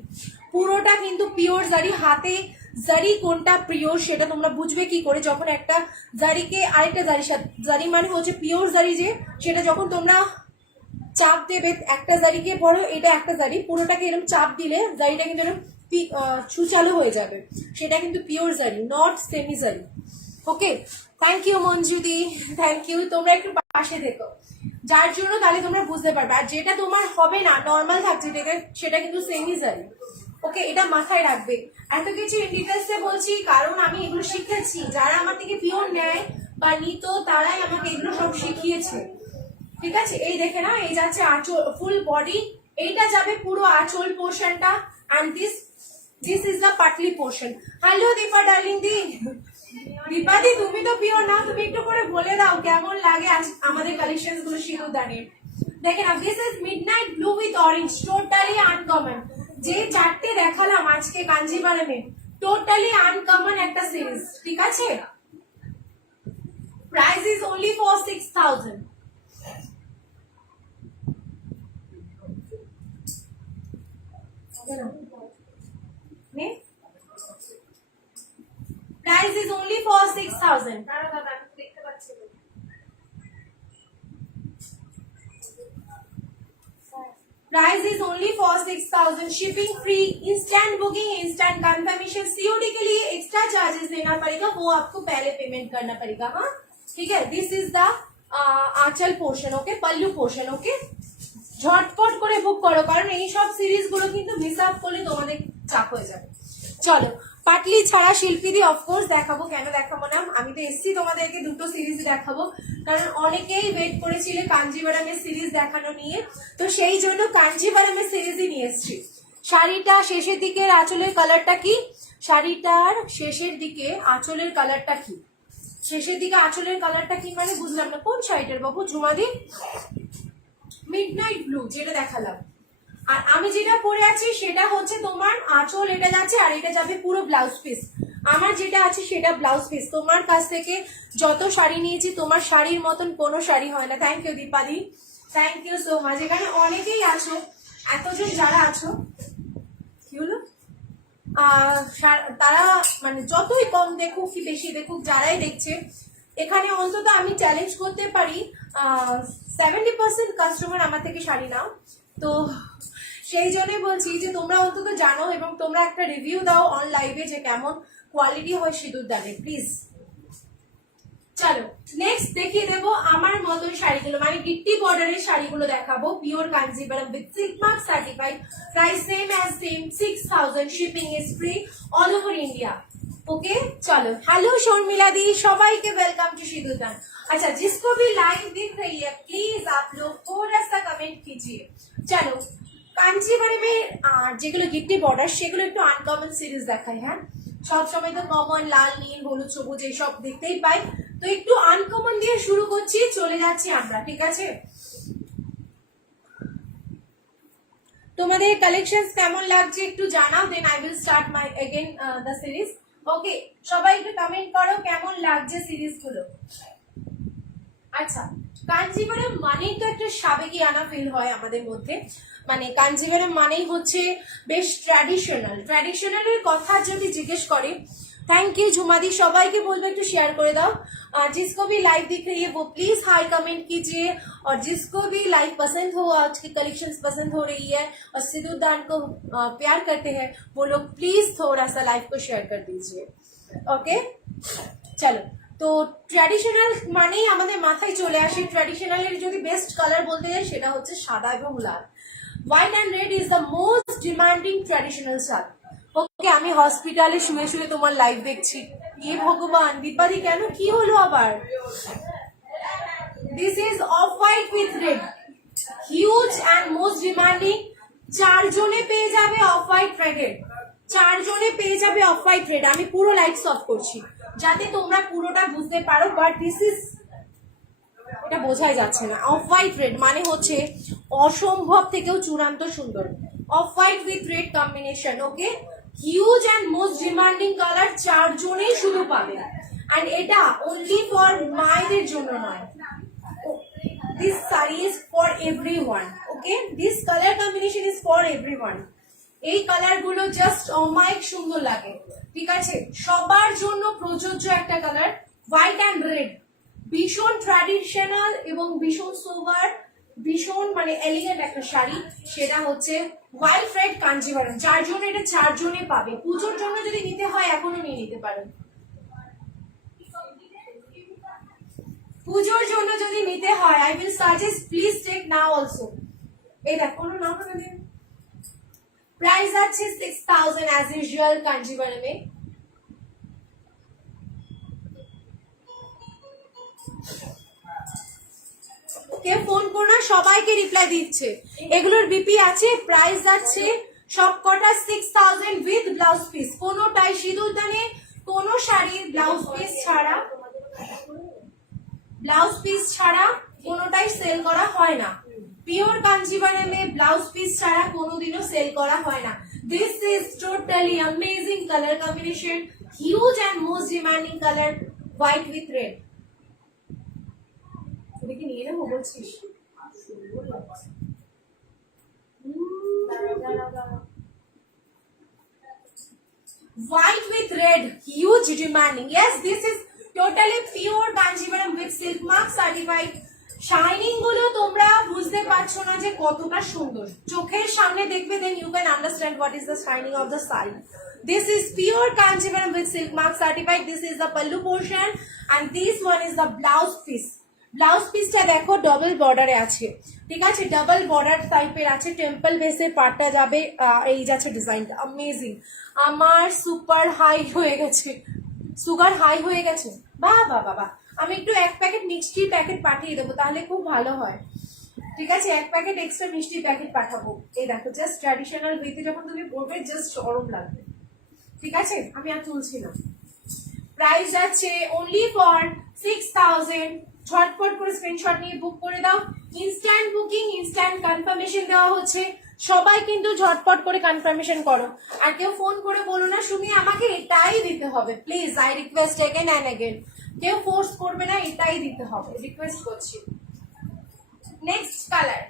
পুরোটা কিন্তু পিওর জারি। হাতে জারি কোনটা পিওর সেটা তোমরা বুঝবে কি করে, যখন একটা জারিকে আরেকটা জারির সাথে, জারি মানে হচ্ছে পিওর জারি যে, সেটা যখন তোমরা চাপ দেবে, একটা জারিকে পড়ো, এটা একটা জারি, পুরোটাকে এরকম চাপ দিলে জারিটা কিন্তু এরকম সুচালু হয়ে যাবে, সেটা কিন্তু পিওর জারি, not semi zari. Okay, thank you মঞ্জুদি, থ্যাংক ইউ। তোমরা একটু পাশে দেখো, যার জন্য তাহলে তোমরা বুঝতে পারবে। আর যেটা তোমার হবে না, নর্মাল থাকছে সেটা কিন্তু সেমি জারি। ওকে, এটা মাথায় রাখবে। এত কিছু ডিটেলসে বলছি কারণ আমি এগুলো শিখেছি, যারা আমার থেকে পিওর নেয় বা নিত তারাই আমাকে এগুলো সব শিখিয়েছে। ঠিক আছে, এই দেখে না, এই যাচ্ছে আঁচল, ফুল বডি, এইটা যাবে পুরো আঁচল পোর্শনটা, and this is the patli portion. Hello Dipa darling di, Dipa di তুমি তো পিওর না, তুমি একটু করে বলে দাও কেমন লাগে আজ আমাদের কালেকশন গুলো সিঁদুর দানের। দেখেন না, this is midnight blue with orange, totally uncommon. যে চারটে দেখালাম আজকে কাঞ্জিভারমে, টোটালি আনকমন একটা সিরিজ। ঠিক আছে, price is only for 6000। Price is only for 6000. Price is only for 6000. Shipping free, instant booking, instant confirmation. COD के लिए extra charges देना पड़ेगा, वो आपको पहले पेमेंट करना पड़ेगा। हाँ ठीक है, this is the आंचल portion, okay, pallu portion. Okay, ঝটপট করে বুক করো, কারণ এই সব সিরিজ গুলো কিন্তু মিস আপ করলে তোমাদের চাপ হয়ে যাবে। চলো, পাটলি ছাড়া শিল্পীদি অফকোর্স দেখাবো, কেন দেখাবো না, আমি তো এসছি তোমাদেরকে দুটো সিরিজ দেখাবো, কারণ অনেকেই ওয়েট করেছিলে কাঞ্জিভারমের সিরিজ দেখানো নিয়ে, তো সেই জন্য কাঞ্জিভারমের সিরিজই নিয়ে এসছি। শাড়িটা শেষের দিকের আঁচলের কালারটা কি, শাড়িটার শেষের দিকে আঁচলের কালারটা কি, শেষের দিকে আঁচলের কালারটা কি মানে বুঝলাম না, কোন শাড়িটার বাবু? ঝুমাদি মিডনাইট ব্লু যেটা দেখালাম। আর আমি যেটা পরে আছি সেটা হচ্ছে তোমার আঁচল, এটা যাচ্ছে, আর এটা যাবে পুরো ব্লাউজ পিস। আমার যেটা আছে সেটা ব্লাউজ পিস। তোমার কাছ থেকে যত শাড়ি নিয়েছি, তোমার শাড়ির মতন কোনো শাড়ি হয় না। থ্যাংক ইউ দীপাদি, থ্যাংক ইউ সো মাচ। এখানে অনেকেই আছো, এতজন যারা আছো, কি হলো, তারা মানে যতই কম দেখুক কি বেশি দেখুক, যারাই দেখছে, এখানে অন্তত আমি চ্যালেঞ্জ করতে পারি 70% কাস্টমার আমার থেকে শাড়ি নাও। তো সেই জন্যই বলছি যে তোমরা অন্তত জানো এবং তোমরা একটা রিভিউ দাও অন লাইভে যে কেমন কোয়ালিটি হয় সিঁদুর দানের, প্লিজ। চলো নেক্সট দেখিয়ে দেবো আমার মতন শাড়িগুলো, মানে গিট্টি বর্ডারের শাড়িগুলো দেখাবো, pure Kanjivaram with silk mark certified. Price same as same, 6000। Shipping is free all over India. Okay चलो, हेलो शर्मिला दी, সবাইকে ওয়েলকাম টু সিঁদুর দান। अच्छा, जिसको भी लाइव दिख रही है प्लीज आप लोग थोड़ा सा कमेंट कीजिए। चलो, কাঞ্জিভারমের যেগুলো গিট্টি বর্ডার সেগুলো একটু আনকমন সিরিজ দেখাই। হ্যাঁ, সবসময় তো কমন লাল নীল হলুদ সবুজ এইসব দেখতেই পাই, তো একটু আনকমন দিয়ে শুরু করছি, চলে যাচ্ছি আমরা। ঠিক আছে, তোমাদের কালেকশন কেমন লাগছে একটু জানাও, then I will start my again the series. Okay, সবাই একটু কমেন্ট করো কেমন লাগছে সিরিজ গুলো। আচ্ছা, কাঞ্জিভারম মানেই তো একটা সাবেকিয়ানা ফিল হয় আমাদের মধ্যে, মানে কাঞ্জিভারম মানেই হচ্ছে বেশ ট্র্যাডিশনালের কথা যদি জিজ্ঞেস করে। थैंक यू झुमादी, সবাইকে বলবো একটু শেয়ার করে দাও। जिसको भी लाइव दिख रही है वो प्लीज हाई कमेंट कीजिए, और जिसको भी लाइव पसंद हो, आज की कलेक्शंस पसंद हो रही है और सिंदूर दान को प्यार करते हैं, वो लोग प्लीज थोड़ा सा लाइव को शेयर कर दीजिए। ओके चलो, তো ট্র্যাডিশনাল মানেই আমাদের মাথায় চলে আসে, ট্র্যাডিশনালের যদি বেস্ট কালার বলতে যাই সেটা হচ্ছে সাদা এবং লাল। White and red is the most demanding traditional sari. Okay, আমি হসপিটালে শুয়ে শুয়ে তোমার লাইভ দেখছি, এ ভগবান, দীপাদি কেন, কি হলো আবার? This is off white with red, huge and most demanding. চারজনে পেয়ে যাবে অফ হোয়াইট রেড, চারজনে পেয়ে যাবে অফ হোয়াইট রেড। আমি পুরো লাইটস অফ করছি যাতে তোমরা পুরোটা বুঝতে পারো, বাট দিস ইজ, এটা বোঝাই যাচ্ছে না। অফ হোয়াইট রেড মানে হচ্ছে অসম্ভব থেকেও চূড়ান্ত সুন্দর, off white with red combination. Okay, huge and most demanding colour, 4 জনেই শুধু পাবে। অ্যান্ড এটা অনলি ফর মায়েদের জন্য নয়, this saree is for everyone, okay? This color combination is for everyone. এই কালার গুলো জাস্ট অমায়িক সুন্দর লাগে, ঠিক আছে? সবার জন্য প্রযোজ্য একটা কালার, হোয়াইট অ্যান্ড রেড, ভীষণ ট্র্যাডিশনাল এবং ভীষণ সোভার, ভীষণ মানে এলিগেন্ট একটা শাড়ি, সেটা হচ্ছে হোয়াইট রেড কাঞ্জিভারম। যার জন্য এটা 4 জনে পাবে। পুজোর জন্য যদি নিতে হয় এখনো নিয়ে নিতে পারেন, পুজোর জন্য যদি নিতে হয় I will suggest please take now also. এই দেখ কোনো নাও না দিন। প্রাইস আছে 6000 অ্যাজ ইউজুয়াল কাঞ্জিভারমে। কে ফোন করো না, সবাইকে রিপ্লাই দিচ্ছে। এগুলোর বিপি আছে, প্রাইস আছে সবকটা 6000 উইথ ব্লাউজ পিস। কোনোটাই সিঁদুরদানে কোনো শাড়ির ব্লাউজ পিস ছাড়া, ব্লাউজ পিস ছাড়া কোনোটাই সেল করা হয় না। পিওর কাঞ্জিভারমে ব্লাউজ পিস ছাড়া কোনোদিনও সেল করা হয় না। This is totally amazing colour combination, huge and most demanding colour, white with red. দেখি নিয়ে নেবো বলছিস, white with red, huge demanding. Yes, this is totally pure Kanjivaram with silk mark certified. Shining গুলো তোমরা বুঝতে পারছো না যে কতটা সুন্দর, চোখের সামনে দেখবে then you can understand what is the shining of the sari. This is pure Kanjivaram with silk mark certified. This is the pallu portion and this one is the blouse piece. Blouse পিসটা দেখো ডবল বর্ডারে আছে, ঠিক আছে? ডাবল বর্ডার টাইপের আছে, টেম্পল বেসের পার্টটা যাবে, এই যাচ্ছে ডিজাইনটা অ্যামেজিং। আমার সুপার হাই হয়ে গেছে, সুগার হাই হয়ে গেছে, বাহ বাহ বাবা। আমি একটু 1 প্যাকেট মিষ্টির প্যাকেট পাঠিয়ে দেবো, তাহলে খুব ভালো হয়, ঠিক আছে? 1 প্যাকেট এক্সট্রা মিষ্টির প্যাকেট পাঠাবো। এই দেখো জাস্ট ট্র্যাডিশনাল ওয়েতে যখন তুমি পরবে জাস্ট গরম লাগবে, ঠিক আছে? আমি আর তুলছি না। প্রাইস আছে অনলি ফর 6000। ঝটপট করে স্ক্রিনশট নিয়ে বুক করে দাও। ইনস্ট্যান্ট বুকিং, ইনস্ট্যান্ট কনফার্মেশন দেওয়া হচ্ছে, সবাই কিন্তু ঝটপট করে কনফার্মেশন করো। আর কেউ ফোন করে বলো না সুমি আমাকে এটাই দিতে হবে, please I request again and again. কেউ ফোর্স করবে না, এটাই দিতে হবে, রিকোয়েস্ট করছি। নেক্সট কালার,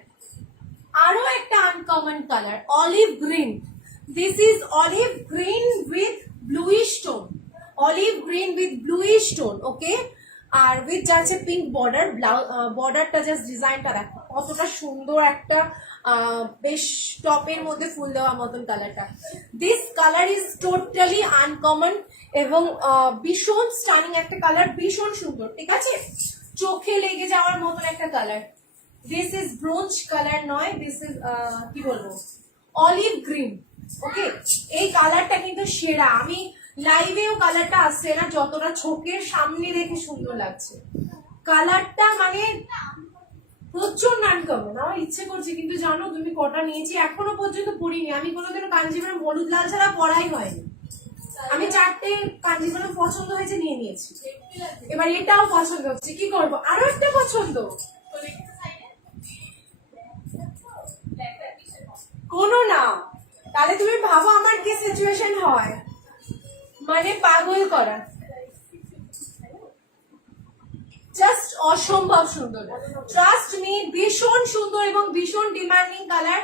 আরো একটা uncommon colour, olive green. This is olive green with bluish tone, olive green with bluish tone, okay? আর উইথ যাচ্ছে পিঙ্ক বর্ডার, বর্ডারটা জাস্ট ডিজাইনটা দেখো কতটা সুন্দর, একটা বেশ টপের মধ্যে ফুল দেওয়ার মতন কালারটা। This colour is totally uncommon এবং ভীষণ স্টানিং একটা কালার, ভীষণ সুন্দর, ঠিক আছে? চোখে লেগে যাওয়ার মতন একটা colour. This is bronze colour নয়, দিস ইজ কি বলবো, অলিভ গ্রিন, ওকে? এই কালারটা কিন্তু সেরা, আমি লাইভেও কালারটা আসছে না যতটা চোখের সামনে দেখে সুন্দর লাগছে কালারটা, মানে প্রচন্ড আনকমন। আমার ইচ্ছে করছে, কিন্তু জানো তুমি কটা নিয়েছি এখনো পর্যন্ত পরিনি। আমি কোনোদিনও কাঞ্জিভারম হলুদ লাল ছাড়া পরাই হয়নি। আমি 4টে কাঞ্জিভারম পছন্দ হয়েছে নিয়ে নিয়েছি, এবার এটাও পছন্দ হচ্ছে, কি করবো? আরো একটা পছন্দ, কোনো না। তাহলে তুমি ভাবো আমার কি সিচুয়েশন হয়, মানে পাগল করা, জাস্ট অসম্ভব সুন্দর। ট্রাস্ট মি, ভীষণ সুন্দর এবং ভীষণ ডিমান্ডিং কালার।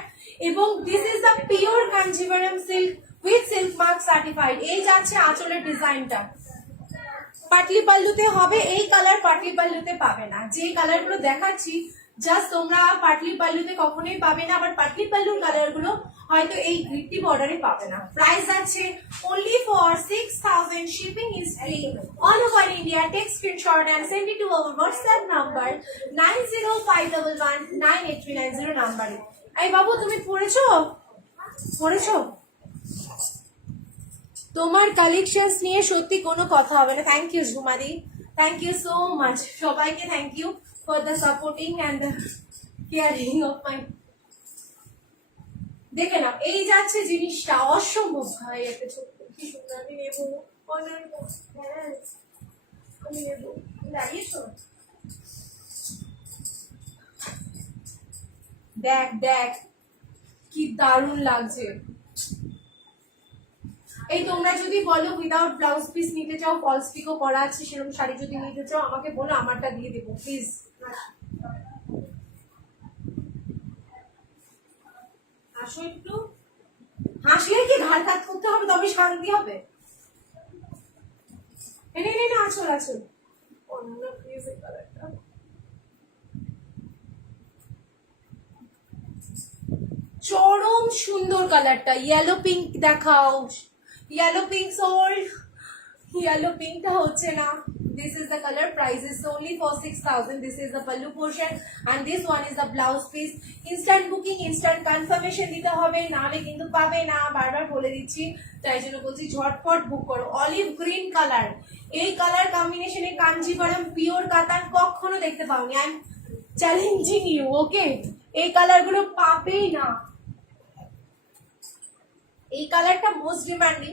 এবং this is the pure Kanjivaram silk with silk mark certified. এই যাচ্ছে আঁচলের ডিজাইনটা, পাটলি পাল্লুতে হবে এই কালার, পাটলি পাল্লুতে পাবে না। যে কালার গুলো দেখাচ্ছি জাস্ট তোমরা পাটলি পাল্লুতে কখনোই পাবে না, আবার পাটলি পাল্লুর কালার গুলো হয়তো এই গ্রিপটি বর্ডারে পাবে না। প্রাইস আছে only for 6000, shipping is free all over India. Take screenshot and send it to our WhatsApp number 9051198390 নাম্বারে। এই বাবু তুমি পড়েছো, তোমার কালেকশনস নিয়ে সত্যি কোনো কথা হবে না। থ্যাংক ইউ ঝুমাদি, থ্যাংক ইউ সো মাচ, সবাইকে thank you for the supporting and the caring of my. দেখে নাও এই যাচ্ছে জিনিসটা অসম্ভব ভাই, একটা ছোট্ট কি সুন্দর। আমি নেবো, হ্যাঁ আমি নেবো, দাঁড়িয়েছো? দেখ দেখ কি দারুণ লাগছে। এই তোমরা যদি বলো উইদাউট ব্লাউজ পিস নিতে চাও, ফলস পিকও করা আছে সেরকম শাড়ি যদি নিতে চাও আমাকে বলো, আমারটা দিয়ে দেবো প্লিজ। আসো একটু, হাসলে কি ঘাড় কাজ করতে হবে তবে শান্তি হবে। আচল আচল অন্য প্লিজ এই কালারটা, চরম সুন্দর কালারটা। ইয়েলো পিঙ্ক দেখাও, ইয়েলো পিঙ্ক সোল্ড, ইয়েলো পিঙ্কটা হচ্ছে না। This is the color, price is only for 6,000. This is the pallu portion and this one is the blouse piece. Instant booking, instant confirmation দিতে হবে, নালে কিন্তু পাবে না, বারবার বলে দিচ্ছি, তাই জন্য বলছি ঝটপট বুক করো। অলিভ গ্রিন কালার, এই কালার কম্বিনেশনে কাঞ্জিভারম পিওর কাতান কখনো দেখতে পাওনি। আই এম চ্যালেঞ্জিং ইউ, ওকে? এই কালার গুলো পাবেই না। এই কালারটা মোস্ট ডিমান্ডিং,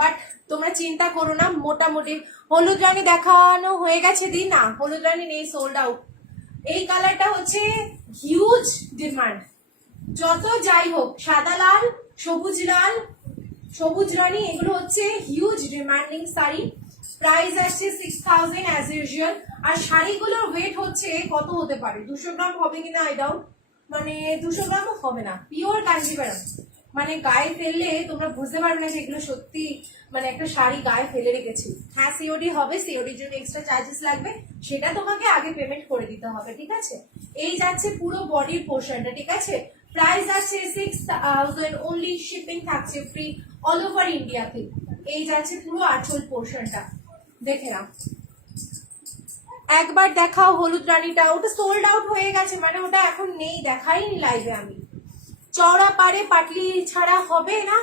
বাট তোমরা চিন্তা করো না, মোটামুটি হলুদ রানী দেখানো হয়ে গেছে, দিন না হলুদ রানী নেই, সোল্ড আউট। এই কালারটা হচ্ছে হিউজ ডিমান্ড, যত যাই হোক, সাদা লাল, সবুজ রানী, এগুলো হচ্ছে হিউজ ডিমান্ডিং শাড়ি। প্রাইস আসছে 6,000 অ্যাজ ইউজুয়াল। আর শাড়িগুলোর ওয়েট হচ্ছে কত হতে পারে, 200 গ্রাম হবে কিনা আই ডাউট, মানে 200 গ্রামও হবে না। পিওর কাঞ্জিভারম, মানে গায়ে ফেললে তোমরা বুঝতে পারবে না যে এগুলো সত্যি মানে একটা শাড়ি গায়ে ফেলে রেখেছি। হ্যাঁ সিওডি হবে, সিওডির জন্য এক্সট্রা চার্জেস লাগবে, সেটা তোমাকে আগে পেমেন্ট করে দিতে হবে, ঠিক আছে? এই যাচ্ছে পুরো বডির পোর্শনটা, ঠিক আছে? প্রাইস আছে 6,000 অনলি, শিপিং থাকছে ফ্রি অল ওভার ইন্ডিয়াতে। এই যাচ্ছে পুরো আঁচল পোর্শনটা, দেখে নাও একবার। দেখাও হলুদ রানীটা, ওটা সোল্ড আউট হয়ে গেছে, মানে ওটা এখন নেই, দেখাইনি লাইভে আমি। চওড়া পাড়ে পাটলি ছাড়া হবে না,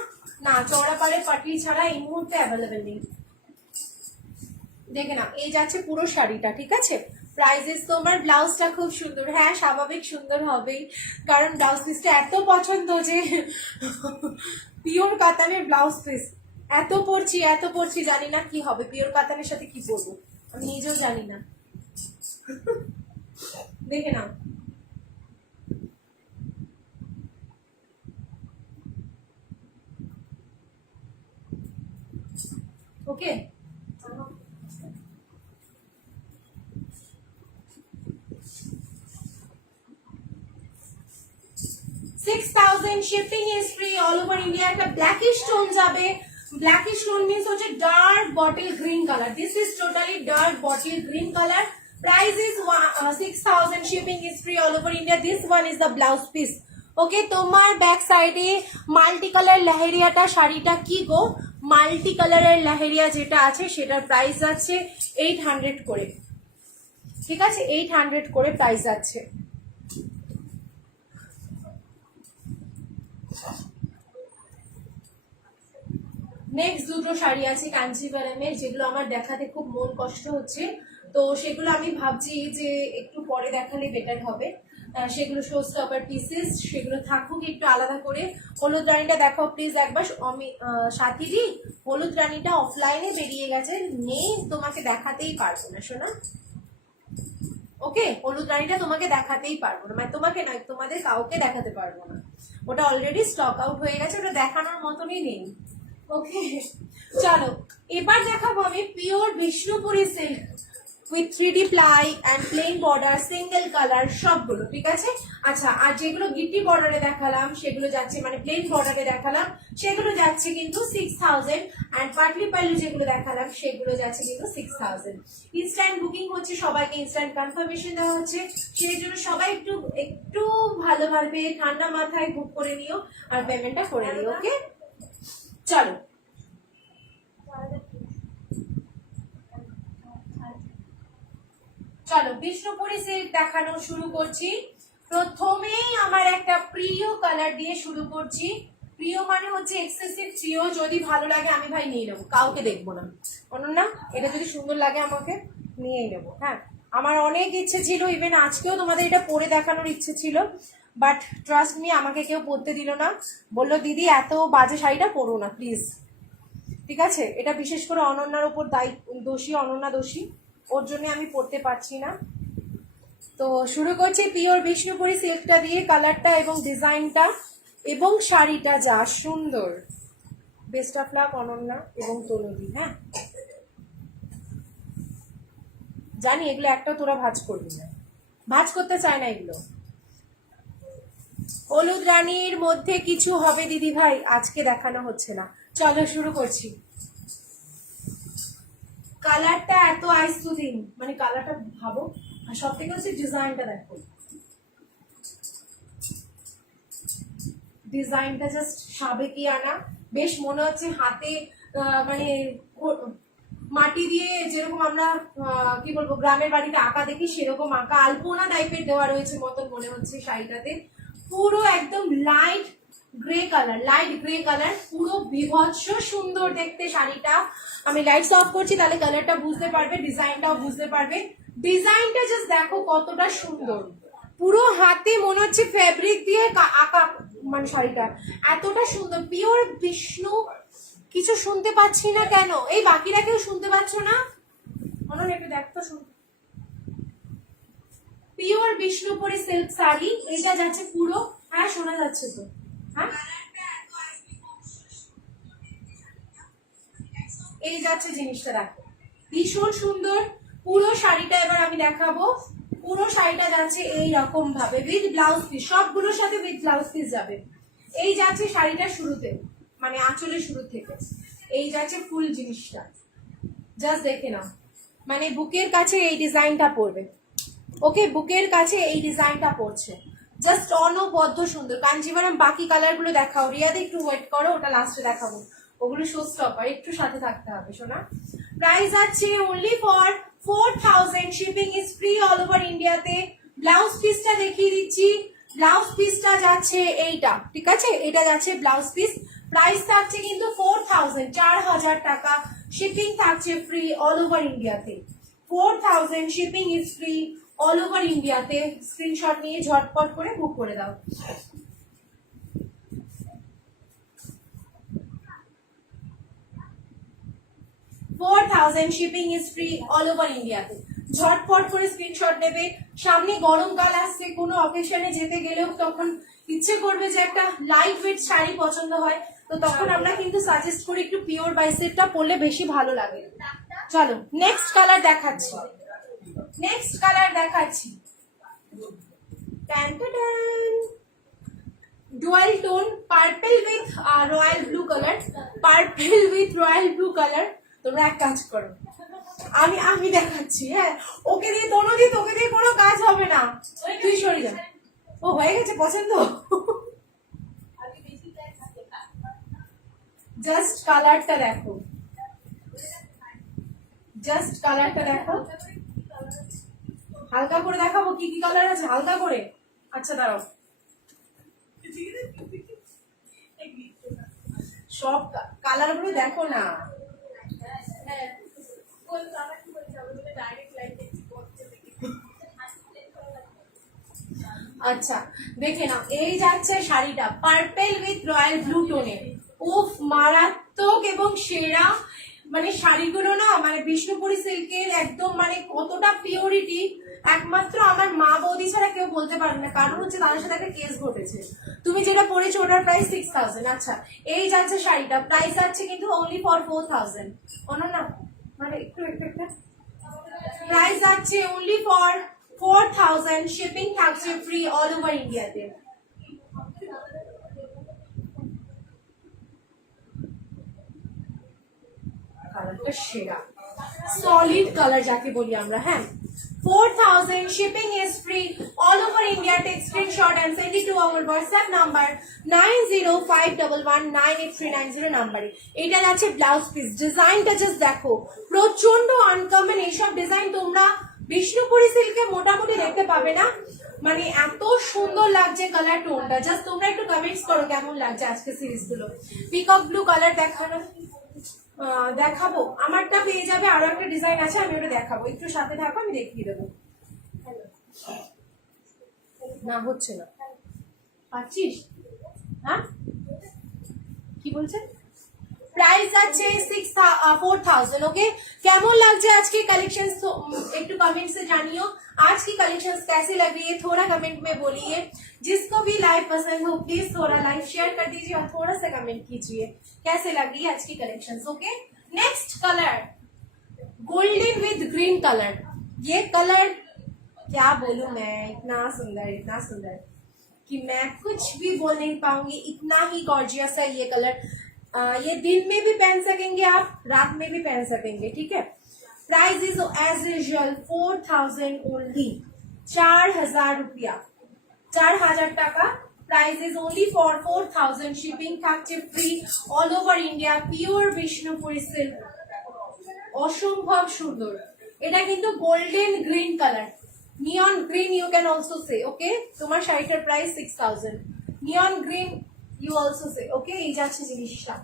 না চওড়া পাড়ে পাটলি ছাড়া এই মুহূর্তে অ্যাভেলেবেল নেই, দেখে না। এই যাচ্ছে পুরো শাড়িটা, ঠিক আছে? প্রাইজেস তোমার, ব্লাউজটা খুব সুন্দর, হ্যাঁ স্বাভাবিক সুন্দর হবেই, কারণ ব্লাউজ পিসটা এত পছন্দ যে পিওর কাতানের ব্লাউজ পিস এত পরছি জানি না কি হবে, পিওর কাতানের সাথে কি পরবো আমি নিজেও জানি না। দেখে নাও, okay? 6,000 shipping is free all over India. একটা ব্ল্যাকিশ টোন যাবে, ব্ল্যাকিশ টোন মিন্স হচ্ছে dark bottle green colour, this is totally dark bottle green colour. Price is 6,000, shipping is free all over India. This one is the blouse piece, okay? তোমার ব্যাক সাইডে মাল্টি কালার লেহেরিয়াটা শাড়িটা কি গো, মাল্টি কালারের লেহেরিয়া যেটা আছে সেটার প্রাইস আছে 800 করে, ঠিক আছে? 800 করে প্রাইস আছে। নেক্সট দুটো শাড়ি আছে কাঞ্জিভারমের, যেগুলো আমার দেখাতে খুব মন কষ্ট হচ্ছে, তো সেগুলো আমি ভাবছি যে একটু পরে দেখালে বেটার হবে। সেগুলো শো স্টপার পিসেস, সেগুলো থাকুক একটু আলাদা করে। হলুদ রানীটা দেখো প্লিজ একবার, সাথীদি হলুদ রানীটা অফলাইনে বেরিয়ে গেছে, নেই, তোমাকে দেখাতেই পারবো না শোনা, ওকে? হলুদ রানীটা তোমাকে দেখাতেই পারবো না, মানে তোমাকে নয়, তোমাদের কাউকে দেখাতে পারবো না, ওটা অলরেডি স্টক আউট হয়ে গেছে, ওটা দেখানোর মতনই নেই, ওকে? চলো এবার দেখাবো আমি pure Bishnupuri silk with 3D ply and plain border, single colour সবগুলো, ঠিক আছে? আচ্ছা, আর যেগুলো গিটি বর্ডারে দেখালাম সেগুলো যাচ্ছে, মানে প্লেন বর্ডারে দেখালাম সেগুলো যাচ্ছে কিন্তু 6,000, অ্যান্ড পাটলি পাল্লু যেগুলো দেখালাম সেগুলো যাচ্ছে কিন্তু 6,000। ইনস্ট্যান্ট বুকিং হচ্ছে, সবাইকে ইনস্ট্যান্ট কনফার্মেশন দেওয়া হচ্ছে, সেই জন্য সবাই একটু ভালোভাবে ঠান্ডা মাথায় বুক করে নিও আর পেমেন্টটা করে নিও, ওকে? চলো চলো বিষ্ণুপুরি সিল্ক দেখানো শুরু করছি। প্রথমেই আমার একটা প্রিয় কালার দিয়ে শুরু করছি, প্রিয় মানে হচ্ছে এক্সেসিভ প্রিয়, যদি ভালো লাগে আমি ভাই নিয়ে নেবো, কাউকে দেখবো না, অনন্যা এটা যদি সুন্দর লাগে আমাকে নিয়েই নেবো। হ্যাঁ, আমার অনেক ইচ্ছে ছিল, ইভেন আজকেও তোমাদের এটা পরে দেখানোর ইচ্ছে ছিল, বাট ট্রাস্ট মি আমাকে কেউ পরতে দিল না, বললো দিদি এত বাজে শাড়িটা পরো না প্লিজ, ঠিক আছে? এটা বিশেষ করে অনন্যার উপর দোষী, অনন্যা দোষী, ওর জন্য আমি পরতে পারছি না। তো শুরু করছি পিওর বিষ্ণুপুরি সিল্কটা দিয়ে, কালারটা এবং ডিজাইনটা এবং শাড়িটা যা সুন্দর, বেস্ট অফ লাক অনন্যা এবং তনুদি। হ্যাঁ জানি এগুলো একটা তোরা ভাঁজ করবি না, ভাঁজ করতে চায় না এগুলো। হলুদ রানীর মধ্যে কিছু হবে দিদি ভাই, আজকে দেখানো হচ্ছে না, চলো শুরু করছি। কালারটা এত আইসুদিন, মানে কালারটা ভাবো, আর সব থেকে হচ্ছে ডিজাইনটা দেখো, ডিজাইনটা জাস্ট সাবেকি আনা, বেশ মনে হচ্ছে হাতে মানে মাটি দিয়ে যেরকম আমরা কি বলবো গ্রামের বাড়িতে আঁকা দেখি সেরকম আঁকা, আলপনা টাইপের দেওয়া রয়েছে মতন মনে হচ্ছে শাড়িটাতে। পুরো একদম light grey colour, light grey colour, পুরো বিভৎস সুন্দর দেখতে শাড়িটা। আমি লাইটস অফ করছি তাহলে কালারটা বুঝতে পারবে, ডিজাইনটাও বুঝতে পারবে। ডিজাইনটা জাস্ট দেখো কতটা সুন্দর, পুরো হাতে মনে হচ্ছে ফেব্রিক দিয়ে আঁকা, মানে শাড়িটা এতটা সুন্দর। পিওর বিষ্ণু, কিছু শুনতে পাচ্ছি না কেন? এই বাকিরা কেউ শুনতে পাচ্ছ না? অনন্য একটু দেখতো, শুন। পিওর বিষ্ণুপুরি সিল্ক শাড়ি, এটা যাচ্ছে পুরো, হ্যাঁ শোনা যাচ্ছে তো, হ্যাঁ এই যাচ্ছে জিনিসটা দেখো, ভীষণ সুন্দর পুরো শাড়িটা। এবার আমি দেখাবো, পুরো শাড়িটা যাচ্ছে এই রকম ভাবে উইথ ব্লাউজ পিস, সবগুলোর সাথে উইথ ব্লাউজ পিস যাবে। এই যাচ্ছে শাড়িটা শুরুতে, মানে আঁচলের শুরু থেকে এই যাচ্ছে ফুল জিনিসটা, জাস্ট দেখে নাও, মানে বুকের কাছে এই ডিজাইনটা পড়বে। ওকে, বুকের কাছে এই ডিজাইনটা পড়ছে, জাস্ট অনবদ্য সুন্দর। কাঞ্জিভারাম বাকি কালার গুলো দেখাও, রিয়াদে একটু ওয়েট করো, ওটা লাস্টে দেখাবো, ওগুলো শো স্টপার, একটু সাথে থাকতে হবে শোনা। প্রাইস আছে only for 4000, shipping is free all over ইন্ডিয়াতে। ব্লাউজ পিসটা দেখিয়ে দিচ্ছি, ব্লাউজ পিসটা যাচ্ছে এইটা, ঠিক আছে, এটা যাচ্ছে ব্লাউজ পিস। প্রাইস থাকছে কিন্তু 4000, 4000 টাকা, শিপিং থাকছে ফ্রি অল ওভার ইন্ডিয়াতে। 4000, shipping is free all over ইন্ডিয়াতে। স্ক্রিনশট নিয়ে ঝটপট করে বুক করে দাও। Shipping is free all over ইন্ডিয়াতে, ঝটপট করে স্ক্রিনশট নেবে। সামনে গরমকাল আসছে, কোনো অকেশনে যেতে গেলেও তখন ইচ্ছে করবে যে একটা লাইট ওয়েট শাড়ি পছন্দ হয়, তো তখন আমরা কিন্তু সাজেস্ট করি একটু পিওর বাইসেপটা পরলে বেশি ভালো লাগে। চলো নেক্সট কালার দেখাচ্ছি, নেক্সট কালার দেখাচ্ছি, dual tone purple with royal blue colour, purple with royal blue colour. তোমরা এক কাজ করো, আমি আমি দেখাচ্ছি, হ্যাঁ ওকে দিয়ে তোকে দিয়ে কোনো কাজ হবে না, তুই সরে যা। ও হয়ে গেছে পছন্দ, জাস্ট কালারটা দেখো, জাস্ট কালারটা দেখো, হালকা করে দেখাবো কি কি কালার আছে, হালকা করে। আচ্ছা দাঁড়াও, সব কালার গুলো দেখো না, আচ্ছা দেখে নাও, এই যাচ্ছে শাড়িটা পার্পল উইথ রয়্যাল ব্লু টোনে, উফ মারাত্মক এবং সেরা। মানে শাড়িগুলো না, মানে বিষ্ণুপুরি সিল্কের একদম, মানে কতটা পিওরিটি একমাত্র আমার মা বৌদি ছাড়া কেউ বলতে পারবে না, কারণ হচ্ছে তাদের সাথে একটা কেস ঘটেছে। তুমি যেটা পরেছো ওটার প্রাইস 6000। আচ্ছা এই যাচ্ছে শাড়িটা, প্রাইস আছে কিন্তু অনলি ফর 4000। অনন্যা মানে একটু একটা প্রাইস আছে অনলি ফর 4000, শিপিং থাকছে ফ্রি অল ওভার ইন্ডিয়াতে। কালারটা সেরা, সলিড কালার যাকে বলি আমরা, হ্যাঁ 4000, shipping is free all over India. Take screenshot and send it to our WhatsApp number 9051198390 নাম্বারে। এটা আছে ব্লাউজ পিস, ডিজাইনটা জাস্ট দেখো, প্রচন্ড আনকমন। এইসব ডিজাইন তোমরা বিষ্ণুপুরি সিল্কে মোটামুটি দেখতে পাবে না, মানে এত সুন্দর লাগছে কালার টোনটা। জাস্ট তোমরা একটু কমেন্টস করো কেমন লাগছে আজকে সিরিজ গুলো। পিকক ব্লু কালার দেখাবো, আমারটা পেয়ে যাবে, আরো একটা ডিজাইন আছে আমি ওটা দেখাবো, একটু সাথে থাকো আমি দেখিয়ে দেবো। না হচ্ছে না, পাচ্ছিস? হ্যাঁ কি বলছেন? প্রাইস আছে 4000। ओके, কেমন লাগছে আজকে कलेक्शन একটু कमेंट से जानियो। आज की कलेक्शंस कैसी लग रही है थोड़ा कमेंट में बोलिए। जिसको भी लाइव पसंद हो प्लीज थोड़ा लाइव शेयर कर दीजिए और थोड़ा सा कमेंट कीजिए कैसे लग रही है आज की collections. Okay, next colour golden with green colour. ये कलर क्या बोलूं मैं, इतना सुंदर कि मैं कुछ भी बोल नहीं पाऊंगी, इतना ही गॉर्जियस है ये कलर। ये दिन में भी पहन सकेंगे आप, रात में भी पहन सकेंगे, ठीक है। Price is as usual 4000 only, 4000 रुपया, 4000 টাকা। Price is only for 4000। Shipping থাকছে free all over India. Pure Bishnupuri silk, অসম্ভব সুন্দর। এটা কিন্তু golden green colour, neon green you can also say. Okay, তোমার শাড়িটার price 6000। Neon green you also say. Okay, এই যাচ্ছে জিনিসটা।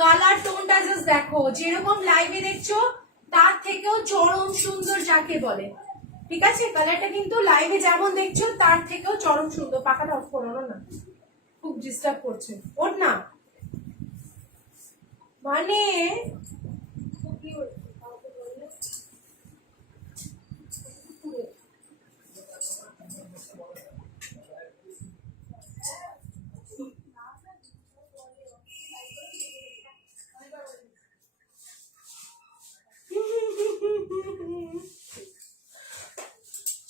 কালার টোনটা জাস্ট দেখো, যেরকম লাইভে দেখছো তার থেকেও চরম সুন্দর যাকে বলে, ঠিক আছে। কালারটা কিন্তু লাইভে যেমন দেখছো তার থেকেও চরম সুন্দর। পাখাটা অফ করো না, খুব ডিস্টার্ব করছে। ওর না মানে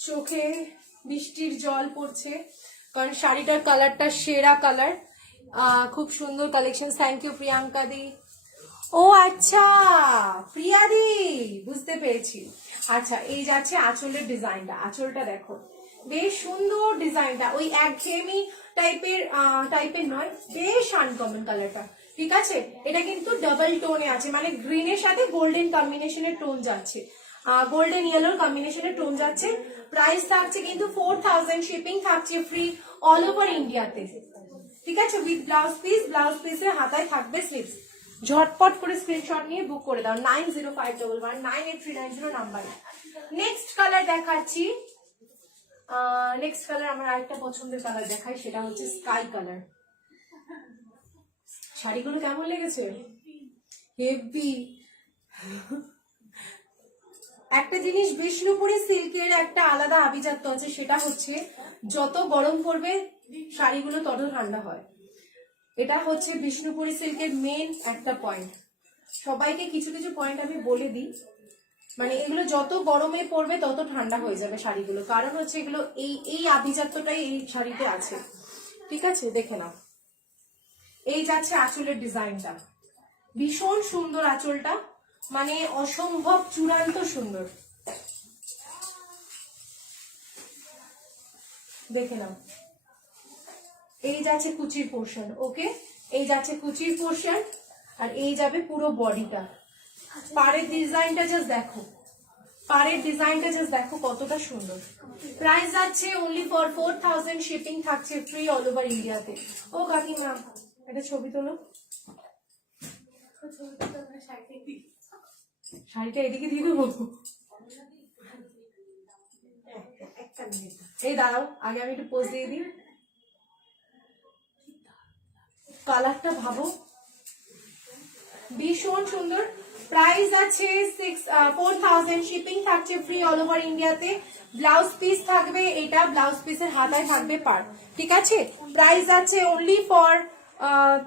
চোখে বৃষ্টির জল পড়ছে কারণ শাড়িটার কালারটা সেরা কালার। খুব সুন্দর কালেকশন। থ্যাংক ইউ প্রিয়াঙ্কা দি। ও আচ্ছা প্রিয়া দি, বুঝতে পেরেছি। আচ্ছা, এই যাচ্ছে আঁচলের ডিজাইনটা। আঁচলটা দেখো বেশ সুন্দর ডিজাইনটা, ওই একঘেয়েমি টাইপের নয়, বেশ আনকমন কালারটা, ঠিক আছে। এটা কিন্তু ডাবল টোনে আছে, মানে গ্রিনের সাথে গোল্ডেন কম্বিনেশনের টোন যাচ্ছে, গোল্ডেন ইয়েলোর কম্বিনেশনের টোন যাচ্ছে। প্রাইস থাকছে কিন্তু 4000। শিপিং থাকছে ফ্রি অল ওভার ইন্ডিয়াতে, ঠিক আছে। উইথ ব্লাউজ পিস, ব্লাউজ পিসের হাতায় থাকবে স্লিভস। ঝটপট করে স্ক্রিনশট নিয়ে বুক করে দাও 9051198390 নাম্বারে। নেক্সট কালার দেখাচ্ছি। নেক্সট কালার আমার আরেকটা পছন্দের কালার দেখাই, সেটা হচ্ছে স্কাই কালার। শাড়িগুলো কেমন লেগেছে? হেভি। একটা জিনিস বিষ্ণুপুরি সিল্কের একটা আলাদা আভিজাত্য আছে, সেটা হচ্ছে যত গরম পড়বে শাড়িগুলো তত ঠান্ডা হয়। এটা হচ্ছে বিষ্ণুপুরি সিল্কের মেন একটা পয়েন্ট। সবাইকে কিছু কিছু পয়েন্ট আমি বলে দিই, মানে এগুলো যত গরমে পড়বে তত ঠান্ডা হয়ে যাবে শাড়িগুলো, কারণ হচ্ছে এগুলো এই আভিজাত্যটাই এই শাড়িতে আছে, ঠিক আছে। দেখে নাও, এই যাচ্ছে আঁচলের ডিজাইনটা, ভীষণ সুন্দর আঁচলটা, মানে অসম্ভব চূড়ান্ত সুন্দর। দেখে নাও, এই যাচ্ছে কুচির পোর্শন। ওকে, এই যাচ্ছে কুচির পোর্শন, আর এই যাবে পুরো বডিটা। পাড়ের ডিজাইনটা জাস্ট দেখো, পাড়ের ডিজাইনটা জাস্ট দেখো কতটা সুন্দর। প্রাইস যাচ্ছে অনলি ফর 4000। শিপিং থাকছে ফ্রি অল ওভার ইন্ডিয়াতে। ও কাকিমা একটা ছবি তোলো, শাড়িটা এদিকে দিয়ে দেবো। এই দাঁড়াও, আগে আমি একটু পোজ দিয়ে দিই। কালারটা ভাবো, ভীষণ সুন্দর। প্রাইস আছে 4000। শিপিং থাকছে ফ্রি অল ওভার ইন্ডিয়াতে। ব্লাউজ পিস থাকবে, এটা ব্লাউজ পিসের হাতায় থাকবে পার, ঠিক আছে। প্রাইস আছে অনলি ফর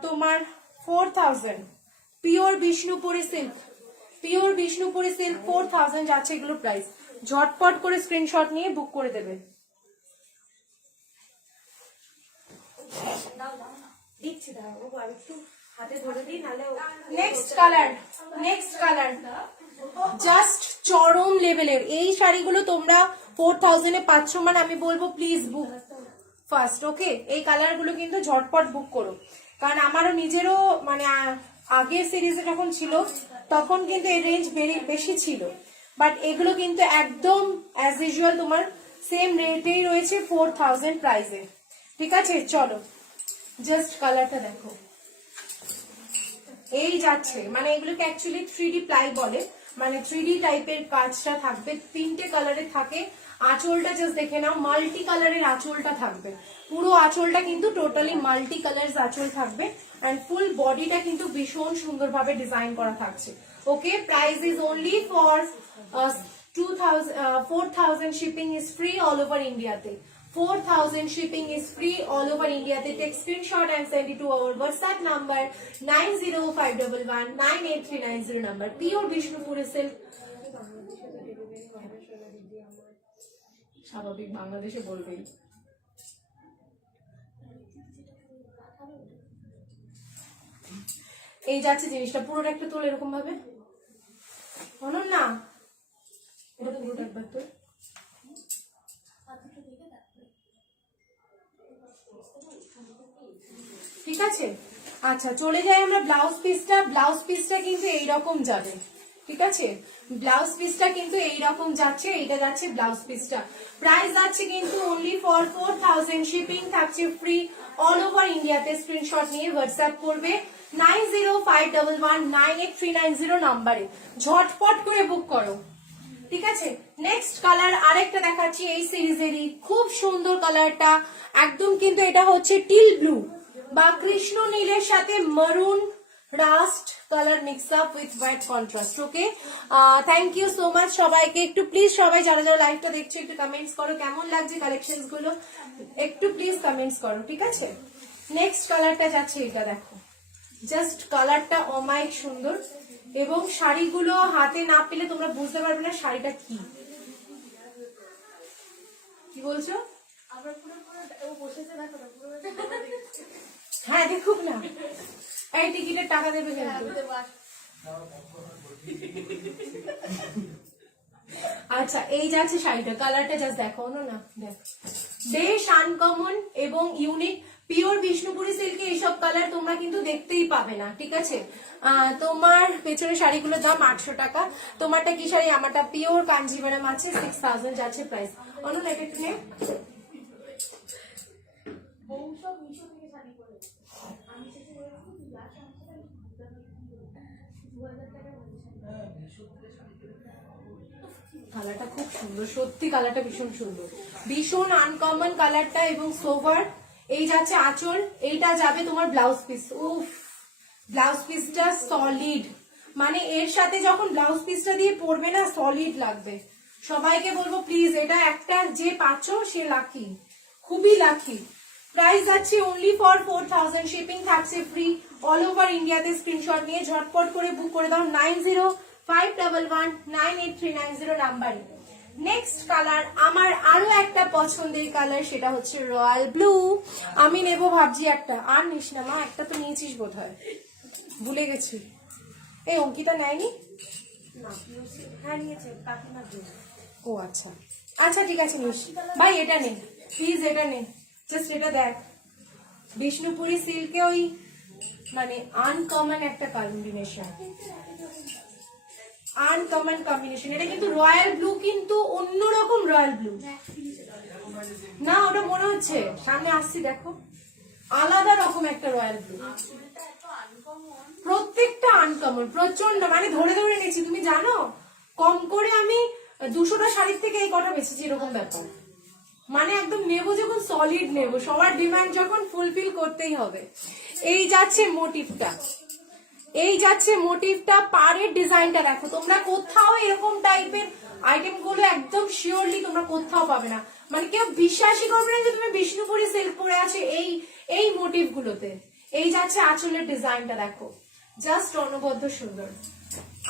তোমার 4000। Pure Bishnupuri silk, pure Bishnupuri silk 4000 যাচ্ছে এগুলো প্রাইস। ঝটপট করে স্ক্রিনশট নিয়ে বুক করে দেবে। দিচ্ছি দাঁড়াও, একটু হাতে ধরে দিই নাহলে। Next colour, next colour just চরম লেভেলের। এই শাড়িগুলো তোমরা 4000 এ পাচ্ছ, মানে আমি বলবো প্লিজ বুক ফার্স্ট। ওকে, এই কালারগুলো কিন্তু ঝটপট বুক করো, কারণ আমারও নিজেরও মানে আগের সিরিজে যখন ছিল তখন কিন্তু এই রেঞ্জ বেশি ছিল, বাট এগুলো কিন্তু একদম অ্যাজ ইউজুয়াল তোমার সেম রেটেই রয়েছে 4000 প্রাইসে, ঠিক আছে। চলো জাস্ট কালারটা দেখো, এই যাচ্ছে, মানে এগুলোকে অ্যাকচুয়ালি 3D প্লাই বলে, মানে 3D টাইপের কাজটা থাকবে, 3টে কালারে থাকে। আঁচলটা জাস্ট দেখে নাও, মাল্টি কালারের আঁচলটা থাকবে, পুরো আঁচলটা কিন্তু টোটালি মাল্টি কালার আঁচল থাকবে। এন্ড ফুল বডিটা কিন্তু ভীষণ সুন্দরভাবে ডিজাইন করা থাকছে। Okay, price is only for 4,000 shipping is free all over ইন্ডিয়াতে। 4,000 shipping is free all over India. They take screenshot and send it to our WhatsApp number 9051198390 number. Pure Bishnupuri silk. স্বাভাবিক বাংলাদেশে বলবেই। এই যাচ্ছে জিনিসটা, পুরোটা একটা তোল এরকম ভাবে, বলুন না এটা তো পুরোটা একবার তোল। ঠিক আছে, আচ্ছা চলে যাই আমরা ব্লাউজ পিসটা। ব্লাউজ পিসটা কিন্তু এইরকম যাবে, ঠিক আছে, ব্লাউজ পিসটা কিন্তু এইরকম যাচ্ছে, এইটা যাচ্ছে ব্লাউজ পিসটা। প্রাইস যাচ্ছে কিন্তু অনলি ফর 4,000, শিপিং থাকছে ফ্রি অল ওভার ইন্ডিয়াতে। স্ক্রিনশট নিয়ে হোয়াটসঅ্যাপ করবে 9051198390 নাম্বারে, ঝটপট করে বুক করো, ঠিক আছে। নেক্সট কালার আরেকটা দেখাচ্ছি এই সিরিজেরই, খুব সুন্দর কালারটা একদম, কিন্তু এটা হচ্ছে টিল ব্লু বা কৃষ্ণ নীলের সাথে maroon rust colour mix up with white contrast. Okay, thank you so much সবাইকে। একটু প্লিজ সবাই যারা যারা লাইভটা দেখছো একটু কমেন্টস করো কেমন লাগছে কালেকশনস গুলো, একটু প্লিজ কমেন্টস করো, ঠিক আছে। নেক্সট কালারটা যাচ্ছে এটা, দেখো জাস্ট কালারটা অমায়িক সুন্দর, এবং শাড়িগুলো হাতে না পেলে তোমরা বুঝতে পারবে না শাড়িটা কি। কি বলছো? হ্যাঁ দেখুক না, এই টিকিটের টাকা দেবে কিন্তু। আচ্ছা এই যাচ্ছে শাড়িটা, কালারটা জাস্ট দেখো না, দেখো বেশ আনকমন এবং ইউনিক। পিওর বিষ্ণুপুরি সিল্কে এইসব কালার তোমরা কিন্তু দেখতেই পাবে না, ঠিক আছে। তোমার পেছনে শাড়িগুলোর দাম 800 টাকা। তোমারটা কি শাড়ি? আমারটা পিওর কাঞ্জিভারাম আছে, 6,000 যাচ্ছে প্রাইস। অনুন এটা একটু নে। কালারটা খুব সুন্দর, সত্যি কালারটা ভীষণ সুন্দর, ভীষণ আনকমন কালারটা এবং সোভার। এই যাচ্ছে আঁচল, এইটা যাবে তোমার ব্লাউজ পিস। উফ, ব্লাউজ পিসটা সলিড, মানে এর সাথে যখন ব্লাউজ পিসটা দিয়ে পরবে না সলিড লাগবে। সবাইকে বলবো প্লিজ, এটা একটা যে পাচ্ছ সে লাকি, খুবই লাকি। প্রাইস যাচ্ছে অনলি ফর 4,000, শিপিং থাকছে ফ্রি অল ওভার ইন্ডিয়াতে। স্ক্রিনশট নিয়ে ঝটপট করে বুক করে দাও 9051198390 নাম্বারে। নেক্সট কালার আমার আরো একটা পছন্দের কালার, সেটা হচ্ছে রয়্যাল ব্লু। আমি নেবো ভাবছি একটা, আর নিস না মা, একটা তো নিয়েছিস বোধ হয়, ভুলে গেছি। এই অঙ্কিতা নেয়নি? হ্যাঁ নিয়েছে কাকিমার জন্য। ও আচ্ছা আচ্ছা ঠিক আছে নিস ভাই, এটা নে প্লিজ, এটা নে, জাস্ট এটা দেখ। বিষ্ণুপুরি সিল্কে ওই মানে আনকমন একটা কম্বিনেশন, আনকমন কম্বিনেশন। এটা কিন্তু রয়্যাল ব্লু, কিন্তু অন্যরকম রয়্যাল ব্লু না, ওটা মনে হচ্ছে সামনে আসছি দেখো, আলাদা রকম একটা রয়্যাল ব্লু। প্রত্যেকটা আনকমন, প্রচন্ড, মানে ধরে ধরে নিয়েছি। তুমি জানো কম করে আমি 200টা শাড়ির থেকে এই কটা বেঁচেছি, এরকম ব্যাপার। মানে একদম নেবো যখন সলিড নেবো, সবার ডিমান্ড যখন ফুলফিল করতেই হবে। এই যাচ্ছে মোটিভটা, এই যাচ্ছে মোটিভটা, পাড়ের ডিজাইনটা দেখো। তোমরা কোথাও এরকম টাইপের আইটেম গুলো একদম শিওরলি তোমরা কোথাও পাবে না, মানে কেউ বিশ্বাসই করবে না যে তুমি বিষ্ণুপুরি সিল্ক পরে আছে এই এই মোটিভ গুলোতে। এই যাচ্ছে আঁচলের ডিজাইনটা দেখো, জাস্ট অনবদ্য সুন্দর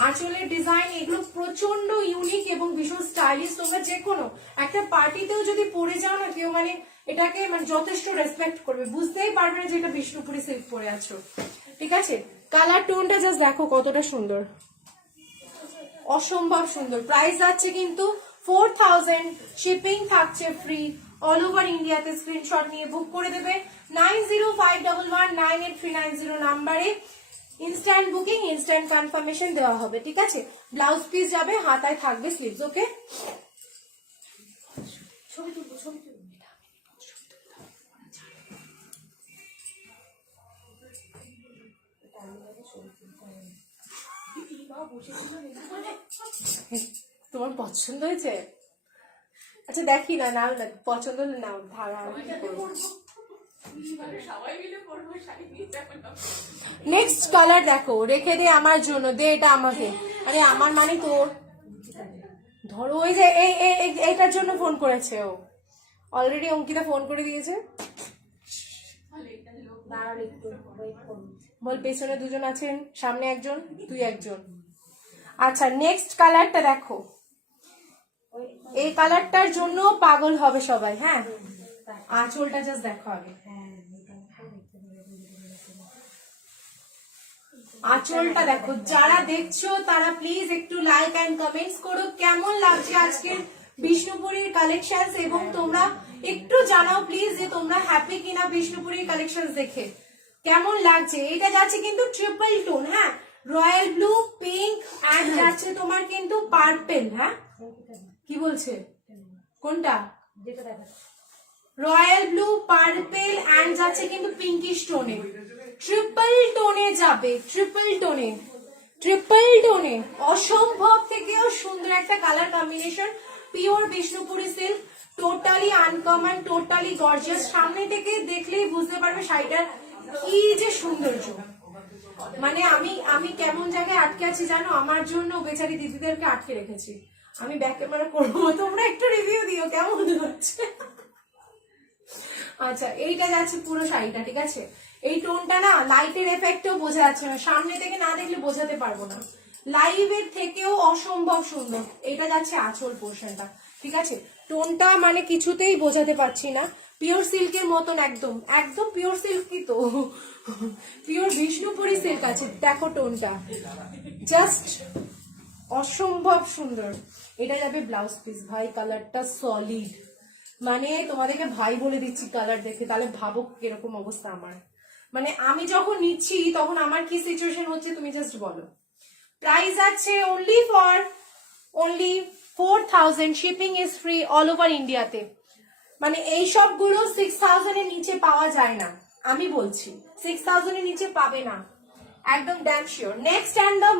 আঁচলের ডিজাইন। এগুলো প্রচন্ড ইউনিক এবং ভীষণ স্টাইলিশ। তোমরা যে কোনো একটা পার্টিতেও যদি পরে যাও না, কেউ মানে এটাকে মানে যথেষ্ট রেসপেক্ট করবে, বুঝতেই পারবে না যে এটা বিষ্ণুপুরি সিল্ক পরে আছো, ঠিক আছে। কালার টোনটা জাস্ট দেখো কতটা সুন্দর, অসম্ভব সুন্দর। প্রাইস যাচ্ছে কিন্তু 4,000, শিপিং থাকছে ফ্রি অল ওভার ইন্ডিয়াতে। স্ক্রিনশট নিয়ে বুক করে দেবে 9051198390 নাম্বারে। ইনস্ট্যান্ট বুকিং, ইনস্ট্যান্ট কনফার্মেশন দেওয়া হবে, ঠিক আছে। ব্লাউজ পিস যাবে, হাতায় থাকবে স্লিভস। ওকে, ছবি তুলবো, ছবি তুলবো। বসে তোমার পছন্দ হয়েছে? আচ্ছা দেখি না, নাও না, পছন্দ হলে নাও, ধারা। নেক্সট কালার দেখো, রেখে দে আমার জন্য, দে এটা আমাকে। আরে আমার মানে তোর, ধরো ওই যে এইটার জন্য ফোন করেছে ও, অলরেডি অঙ্কিতা ফোন করে দিয়েছে। বল, পেছনে দুজন আছেন, সামনে একজন, তুই একজন। আচ্ছা নেক্সট কালারটা দেখো, এই কালারটার জন্য পাগল হবে সবাই। হ্যাঁ, আঁচলটা জাস্ট দেখো আগে, আঁচলটা দেখো। যারা দেখছো তারা প্লিজ একটু লাইক এন্ড কমেন্টস করো, কেমন লাগছে আজকের বিষ্ণুপুরীর কালেকশন, এবং তোমরা একটু জানাও প্লিজ যে তোমরা হ্যাপি কিনা বিষ্ণুপুরীর কালেকশন দেখে, কেমন লাগছে। এটা যাচ্ছে কিন্তু ট্রিপল টোন, হ্যাঁ, রয়্যাল ব্লু, পিঙ্ক এন্ড যাচ্ছে তোমার কিন্তু পার্পল। হ্যাঁ, কি বলছে, কোনটা? রয়্যাল ব্লু, পার্পল এন্ড যাচ্ছে কিন্তু পিঙ্কিশ টোনে, ট্রিপল টোনে যাবে, ট্রিপল টোনে, ট্রিপল টোনে। অসম্ভব থেকেও সুন্দর একটা colour combination, pure Bishnupuri silk, totally uncommon, totally gorgeous. সামনে থেকে দেখলেই বুঝতে পারবে শাড়িটার কি যে সৌন্দর্য। মানে আমি কেমন জায়গায় আটকে আছি জানো, আমার জন্য বেচারি দিদিদেরকে আটকে রেখেছি। আমি ব্যাক ক্যামেরা করবো, তোমরা একটু রিভিউ দিও কেমন হচ্ছে। আচ্ছা এইটা যাচ্ছে পুরো শাড়িটা, ঠিক আছে। এই টোনটা না লাইটের এফেক্টও বোঝা যাচ্ছে না, সামনে থেকে না দেখলে বোঝাতে পারবো না, লাইভের থেকেও অসম্ভব সুন্দর। এটা যাচ্ছে আঁচল পোর্শনটা, ঠিক আছে। টোনটা মানে কিছুতেই বোঝাতে পারছি না, পিওর সিল্কের মতন, একদম একদম পিওর সিল্ক, কি তো পিওর বিষ্ণুপুরি সিল্ক আছে। দেখো টোনটা জাস্ট অসম্ভব সুন্দর। এটা যাবে ব্লাউজ পিস, ভাই কালারটা সলিড, মানে তোমাদেরকে ভাই বলে দিচ্ছি কালার দেখে, তাহলে ভাবো কিরকম অবস্থা আমার। মানে আমি যখন নিচ্ছি তখন আমার কি সিচুয়েশন হচ্ছে তুমি জাস্ট বলো। প্রাইস আছে only 4000, shipping is free all over ইন্ডিয়াতে। মানে এই সবগুলো 6000 এর নিচে পাওয়া যায় না, আমি বলছি 6000 এর নিচে পাবে না, একদম damn sure. Next and the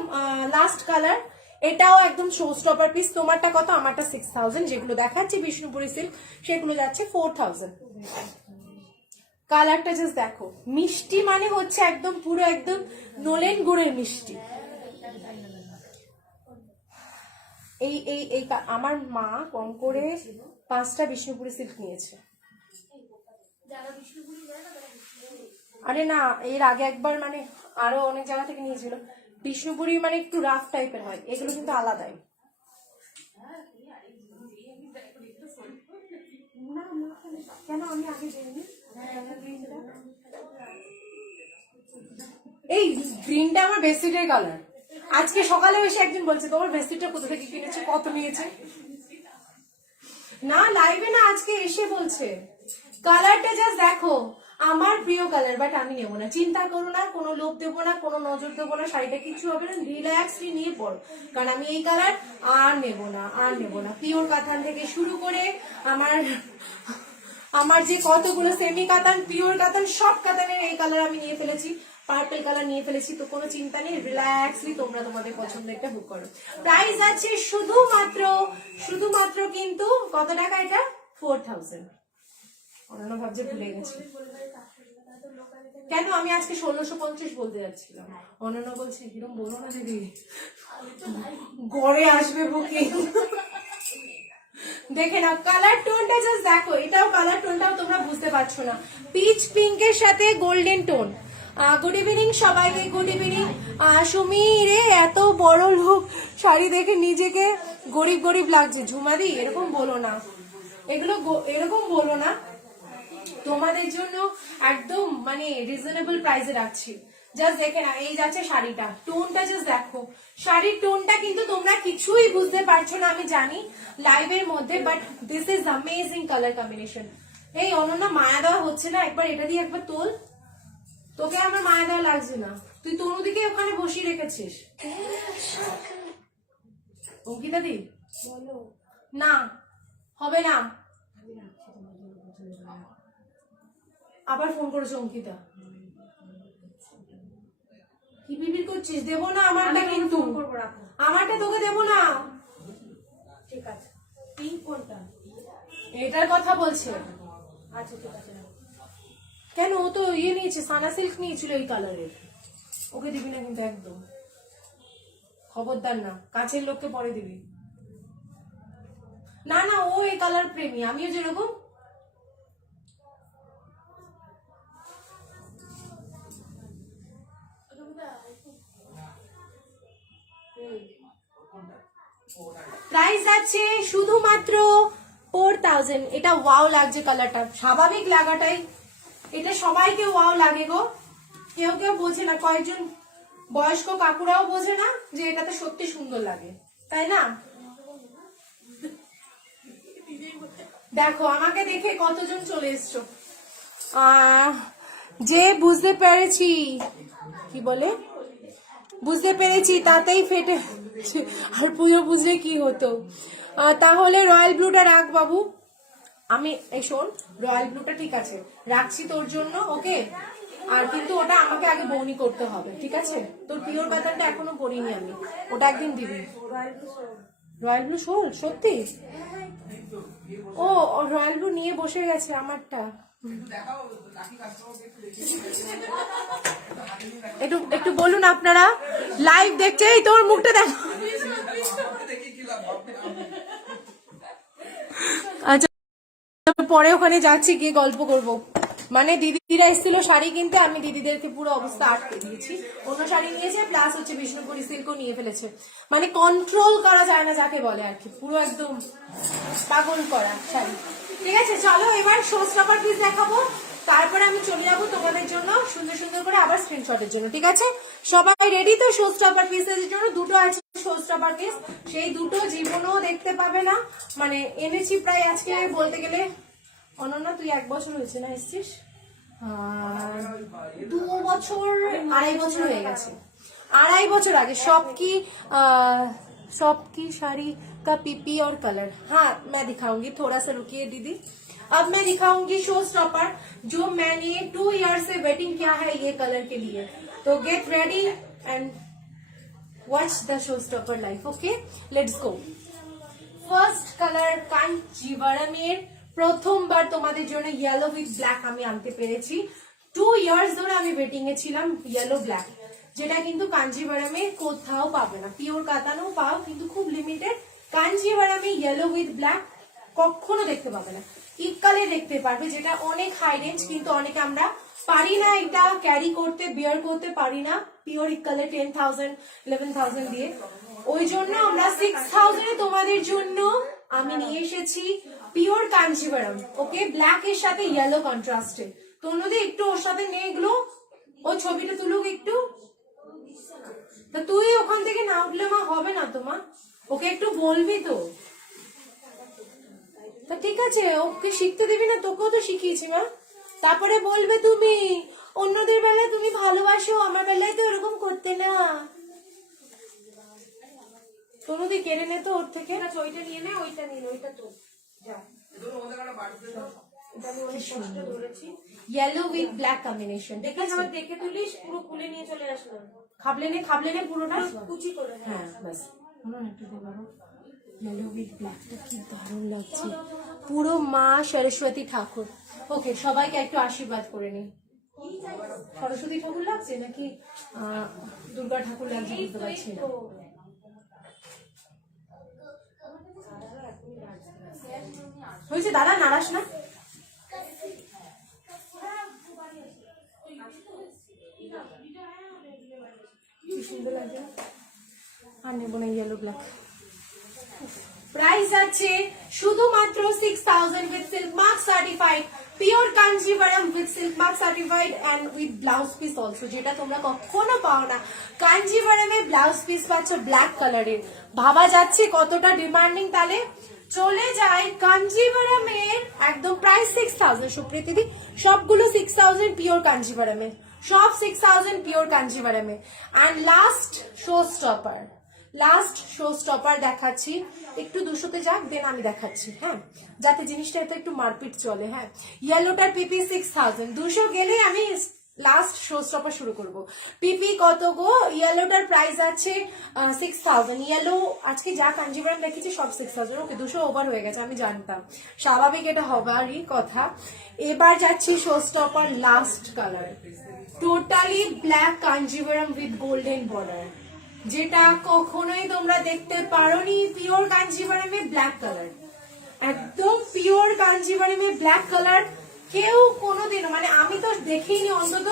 last colour, এটাও একদম শো স্টপার পিস। তোমারটা কত? আমারটা 6000, যেগুলো দেখাচ্ছি বিষ্ণুপুরি সিল্ক সেগুলো যাচ্ছে 4000। কালারটা জাস্ট দেখো, মিষ্টি মানে হচ্ছে একদম পুরো একদম নলেন গুড়ের মিষ্টি। এই এই এই আমার মা কম করে 5টা বিষ্ণুপুরি সিল্ক নিয়েছে। আরে না, এর আগে একবার মানে আরো অনেক জায়গা থেকে নিয়েছিল। বিষ্ণুপুরি মানে একটু রাফ টাইপের হয়, এগুলো কিন্তু আলাদাই। কেন আমি আগে দেখিনি? এই গ্রিনটা আমার বেডশিটের কালার। আজকে সকালে এসে একজন বলছে তোমার বেডশিটটা কোথা থেকে কিনেছে, কত নিয়েছে? না লাইভে না, আজকে এসে বলছে। কালারটা জাস্ট দেখো, আমার প্রিয় কালার, বাট আমি নেবো না, চিন্তা করো না, কোনো লোভ দেবো না, কোনো নজর দেবো না, শাড়িটা কিছু হবে না, রিল্যাক্সলি নিয়ে পড়ো, কারণ আমি এই কালার আর নেবো না, আর নেবো না। পিওর কাতান থেকে শুরু করে আমার যে কতগুলো সেমি কাতান, পিওর কাতান, সব কাতানের এই কালার আমি নিয়ে ফেলেছি, পার্পল কালার নিয়ে ফেলেছি, তো কোনো চিন্তা নেই, রিল্যাক্সলি তোমরা তোমাদের পছন্দ একটা বুক করো। প্রাইস আছে শুধুমাত্র কিন্তু কত টাকা? এটা 4000। অন্য ভাবছে ভুলে গেছি, কেন আমি আজকে 1650 বলতে যাচ্ছিলাম, অনন্য বলছে এরকম বলো না দিদি, গড়ে আসবে বুকিং। দেখে নাও কালার টোনটা জাস্ট দেখো, এটাও কালার টোনটাও তোমরা বুঝতে পারছো না, পিচ পিঙ্কের সাথে গোল্ডেন টোন। গুড ইভিনিং সবাইকে, গুড ইভিনিং। সুমি রে, এত বড় লোক শাড়ি দেখে নিজেকে গরিব গরিব লাগছে। ঝুমাদি এরকম বলো না, এগুলো এরকম বলো না, তোমাদের জন্য একদম মানে রিজনেবল প্রাইসে রাখছি। জাস্ট দেখে না, এই যাচ্ছে শাড়িটা, টোনটা জাস্ট দেখো, শাড়ির টোনটা কিন্তু তোমরা কিছুই বুঝতে পারছো না আমি জানি লাইভের মধ্যে, but this is amazing colour combination. এই অনন্যা মায়া দেওয়া হচ্ছে না, একবার এটা দিয়ে একবার তোল, তোকে আমার মায়া দেওয়া লাগছে না, তুই তনুদিকে ওখানে বসিয়ে রেখেছিস। অঙ্কিতা দি বলো না, হবে না, আবার ফোন করেছে অঙ্কিতা, কি বিবির করছিস? দেবো না আমারটা, কিন্তু আমারটা তোকে দেবো না, এটার কথা বলছে। আচ্ছা ঠিক আছে। কেন, ও তো ইয়ে নিয়েছে, সানা সিল্ক নিয়েছিল এই কালারের। ওকে দিবি না কিন্তু একদম, খবরদার না, কাছের লোককে পরে দিবি না। না, ও এই কালার প্রেমী, আমিও যেরকম। প্রাইস আছে শুধুমাত্র 4000। এটা ওয়াও লাগছে কালারটা, স্বাভাবিক লাগাটাই, এটা সবাইকে ওয়াও লাগে গো। কেউ কেউ বোঝে না, কয়েকজন বয়স্ক কাকুরাও বোঝে না যে এটাতে সত্যি সুন্দর লাগে, তাই না? দেখো আমাকে দেখে কতজন চলে এসছো। যে বুঝতে পেরেছি, কি বলে, বুঝতে পেরেছি তাতেই ফেটে, আর পুজো বুঝলে কি হতো। তাহলে রয়্যাল ব্লুটা রাখ বাবু। আমি এই শোন, রয়্যাল ব্লুটা ঠিক আছে রাখছি তোর জন্য, ওকে। আর কিন্তু ওটা আমাকে আগে বৌনি করতে হবে, ঠিক আছে? তোর পিওর প্যাটার্নটা এখনো করিনি আমি, ওটা একদিন দিবি। রয়্যাল ব্লু শোল সত্যি? ও রয়্যাল ব্লু নিয়ে বসে গেছে আমারটা। একটু একটু বলুন আপনারা, লাইভ দেখছে, এই তোর মুখটা দেখো। আচ্ছা পরে ওখানে যাচ্ছি, গিয়ে গল্প করব। মানে দিদিরা এসেছিল শাড়ি কিনতে, আমি দিদিদেরকে পুরো অবস্থা আটকে দিয়েছি। অন্য শাড়ি নিয়েছে, প্লাস হচ্ছে বিষ্ণুপুরি সিল্কও নিয়ে ফেলেছে। মানে কন্ট্রোল করা যায় না যাকে বলে আর কি, পুরো একদম পাগল করা শাড়ি। ঠিক আছে চলো এবার শো স্টপার পিস দেখাবো, তারপরে আমি চলে যাবো তোমাদের জন্য সুন্দর সুন্দর করে আবার স্ক্রিনশটের জন্য। ঠিক আছে সবাই রেডি তো? শো স্টপার পিসের জন্য দুটো আছে শো স্টপার পিস, সেই দুটো জীবনেও দেখতে পাবে না। মানে এনেছি প্রায় আজকে বলতে গেলে, অনন্যা তুই 1 বছর হয়েছে না এসছিস? 2 বছর 2.5 বছর হয়ে গেছে। 2.5 বছর आगे सबकी साड़ी का पीपी और कलर। हाँ मैं दिखाऊंगी, थोड़ा सा रुकिए दीदी। अब मैं दिखाऊंगी शो स्टॉपर, जो मैंने 2 ईयर से वेटिंग किया है ये कलर के लिए। तो get ready and watch the showstopper life. Okay let's go. First colour কাঞ্জিভারামের, প্রথমবার তোমাদের জন্য ইয়েলো উইথ ব্ল্যাক আমি আনতে পেরেছি। 2 ইয়ার্স ধরে আমি ওয়েটিং এ ছিলাম ইয়েলো ব্ল্যাক, যেটা কিন্তু কাঞ্জিভারামে কোথাও পাবে না। পিওর কাতানও পাও কিন্তু খুব লিমিটেড। কাঞ্জিভারামে ইয়েলো উইথ ব্ল্যাক কখনো দেখতে পাবে না। ইক্কালে দেখতে পারবে, যেটা অনেক হাই রেঞ্জ, কিন্তু অনেকে আমরা পারি না এটা ক্যারি করতে, বিয়ার করতে পারি না পিওর ইক্কালে 10,000 11,000 দিয়ে। ওই জন্য আমরা 6,000 তোমাদের জন্য আমি নিয়ে এসেছি পিওর কাঞ্জিভারাম। ওকে ব্ল্যাক এর সাথে ইয়েলো কন্ট্রাস্টে। তনুদি একটু ওর সাথে নিয়ে এগুলো, ও ছবিটা তুলুক একটু। তা তুই ওখান থেকে না উঠলে মা হবে না তোমা, ওকে একটু বলবি তো। তা ঠিক আছে ওকে শিখতে দিবি না? তোকেও তো শিখিয়েছি মা। তারপরে বলবে তুমি অন্যদের বেলায় তুমি ভালোবাসো, আমার বেলায় তো এরকম করতে না। তনুদি কেড়ে নে তো ওর থেকে। ওইটা নিয়ে নে, ওইটা নিয়ে ওইটা তো যা। ইয়েলো উইথ ব্ল্যাক কম্বিনেশন, দেখে দেখে তুলিস, পুরো খুলে নিয়ে চলে আসলাম। খাবলে নে পুরোটা কুচি করে। হ্যাঁ বাস একটু দেবো। ইয়েলো উইথ ব্ল্যাকটা কি দারুণ লাগছে, পুরো মা সরস্বতী ঠাকুর। ওকে সবাইকে একটু আশীর্বাদ করে নি। সরস্বতী ঠাকুর লাগছে নাকি দুর্গা ঠাকুর লাগছে বুঝতে পারছি না। হয়েছে দাদা, নাড়াস না। কি সুন্দর লাগছে, আর নেবো না ইয়েলো ব্ল্যাক। প্রাইস আছে শুধুমাত্র 6,000 with silk mark certified, pure Kanjivaram with silk mark certified and with blouse piece also, যেটা তোমরা কখনো পাও না। কাঞ্জিভারামে ব্লাউজ পিস পাচ্ছ ব্ল্যাক কালারের। ভাবা যাচ্ছে কতটা ডিমান্ডিং। তাহলে চলে যায় কাঞ্জিভারামের একদম প্রাইস 6,000। সুপ্রিয়া দিদি সবগুলো 6,000 পিওর কাঞ্জিভারামে, সব 6,000 পিওর কাঞ্জিভারামে। এন্ড লাস্ট শো স্টপার দেখাচ্ছি, একটু 200-তে যাক দেন আমি দেখাচ্ছি। হ্যাঁ যাতে জিনিসটা একটু মারপিট চলে। হ্যাঁ ইয়েলোটার পিপি 6,000, 200 গেলে আমি লাস্ট শো স্টপার শুরু করব। পিপি কত গো? ইয়েলোটার প্রাইস আছে 6000। ইয়েলো আজকে যা কাঞ্জিভারাম দেখেছি সব 6000। ওকে 200 ওভার হয়ে গেছে, আমি জানতাম, স্বাভাবিক, এটা হবারই কথা। এবার যাচ্ছি show stopper last colour, totally black Kanjivaram with golden border, যেটা কখনোই তোমরা দেখতে পারোনি। পিওর কাঞ্জিভারামে ব্ল্যাক কালার, একদম পিওর কাঞ্জিভারামে ব্ল্যাক কালার। কেউ কোনোদিনও, মানে আমি তো দেখিনি, অন্তত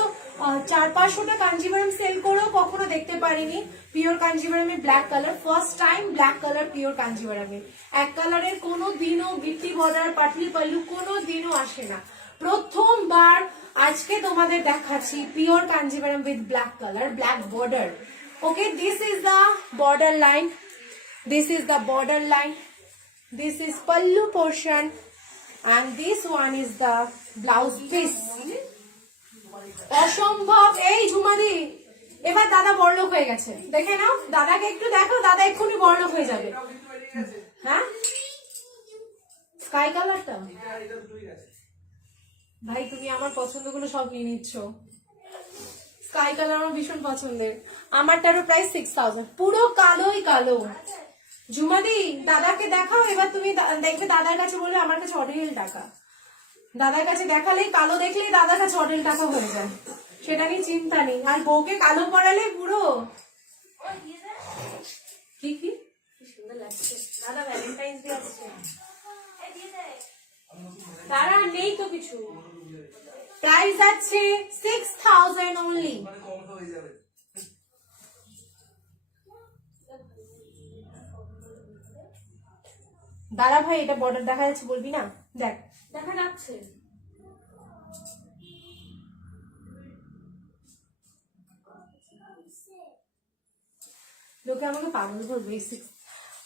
400-500টা কাঞ্জিভারাম সেল করেও কখনো দেখতে পারিনি পিওর কাঞ্জিভারামে black colour. First time black colour pure কাঞ্জিভারামে। এক কালারের কোনো দিনও গিট্টি বর্ডার পাটলি পাল্লু কোনো দিনও আসে না, প্রথমবার আজকে তোমাদের দেখাচ্ছি pure Kanjivaram with black colour, black border. Okay, this is the border line, this is the border line, this is pallu portion and this one is the blouse piece. অসম্ভব। এই ঝুমাদি, এবার দাদা বড়লোক হয়ে গেছে, দেখে নাও, দাদাকে একটু দেখো, দাদা এক্ষুনি বড়লোক হয়ে যাবে। হ্যাঁ, স্কাই কালারটা ভাই, তুমি আমার পছন্দগুলো সব নিয়ে নিচ্ছ। স্কাই কালার আমার ভীষণ পছন্দের। আমারটারও প্রাইস 6000, পুরো কালোই কালো। ঝুমাদি দাদাকে দেখাও এবার, তুমি দেখবে দাদার কাছে বলে আমার কাছে অঢেল টাকা। দাদার কাছে দেখালেই, কালো দেখলেই দাদার কাছে অঢেল টাকা হয়ে যায়, সেটা নিয়ে চিন্তা নেই। আর বউকে কালো পরালে পুরো কি কি সুন্দর লাগছে। দাদা ভ্যালেন্টাইন্স ডে আসছে, দাদা নেই তো কিছু। প্রাইস আছে 6000 অনলি। দাদা ভাই, এটা বর্ডার দেখা যাচ্ছে বলবি না? দেখ, দেখা যাচ্ছে। লোকে আমাকে পাগল করবে।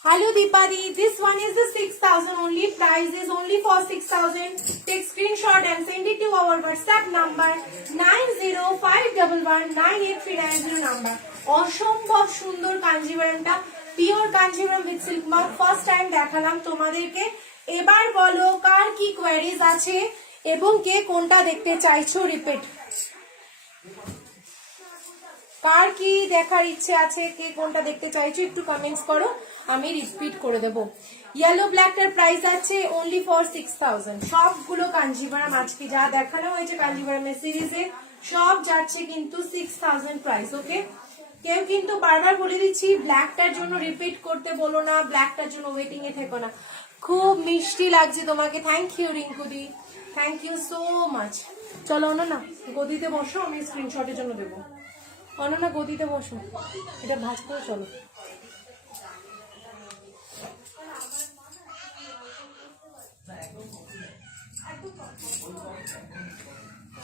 Hello Deepadi, this one is the 6000 only. Price is only for 6000. Take screenshot and send it to our WhatsApp number 9051119839 number. অসম্ভব সুন্দর কাঞ্জিভারামটা, pure Kanjivaram with silk mark. First time দেখালাম তোমাদেরকে। এবার বলো কার কি কোয়ারিজ আছে এবং কে কোনটা দেখতে চাইছো রিপিট, কার কি দেখার ইচ্ছে আছে, কে কোনটা দেখতে চাইছো একটু কমেন্টস করো, আমি রিপিট করে দেব। ইয়েলো ব্ল্যাকটার প্রাইস আছে অনলি ফর 6000। সবগুলো কাঞ্জিভারাম আজকে যা দেখানো হয়েছে কাঞ্জিভারামের সিরিজে সব যাচ্ছে কিন্তু 6000 প্রাইস। ওকে, কেউ কিন্তু বারবার বলে দিচ্ছি ব্ল্যাকটার জন্য রিপিট করতে বলো না, ব্ল্যাকটার জন্য ওয়েটিং এ থেকো না। খুব মিষ্টি লাগছে তোমাকে, থ্যাংক ইউ রিঙ্কুদি, থ্যাংক ইউ সো মাচ। চলো না গদিতে বসো, আমি স্ক্রিনশটের জন্য দেবো। অননা গদিতে বসো, এটা ভাঁজ করে চলো।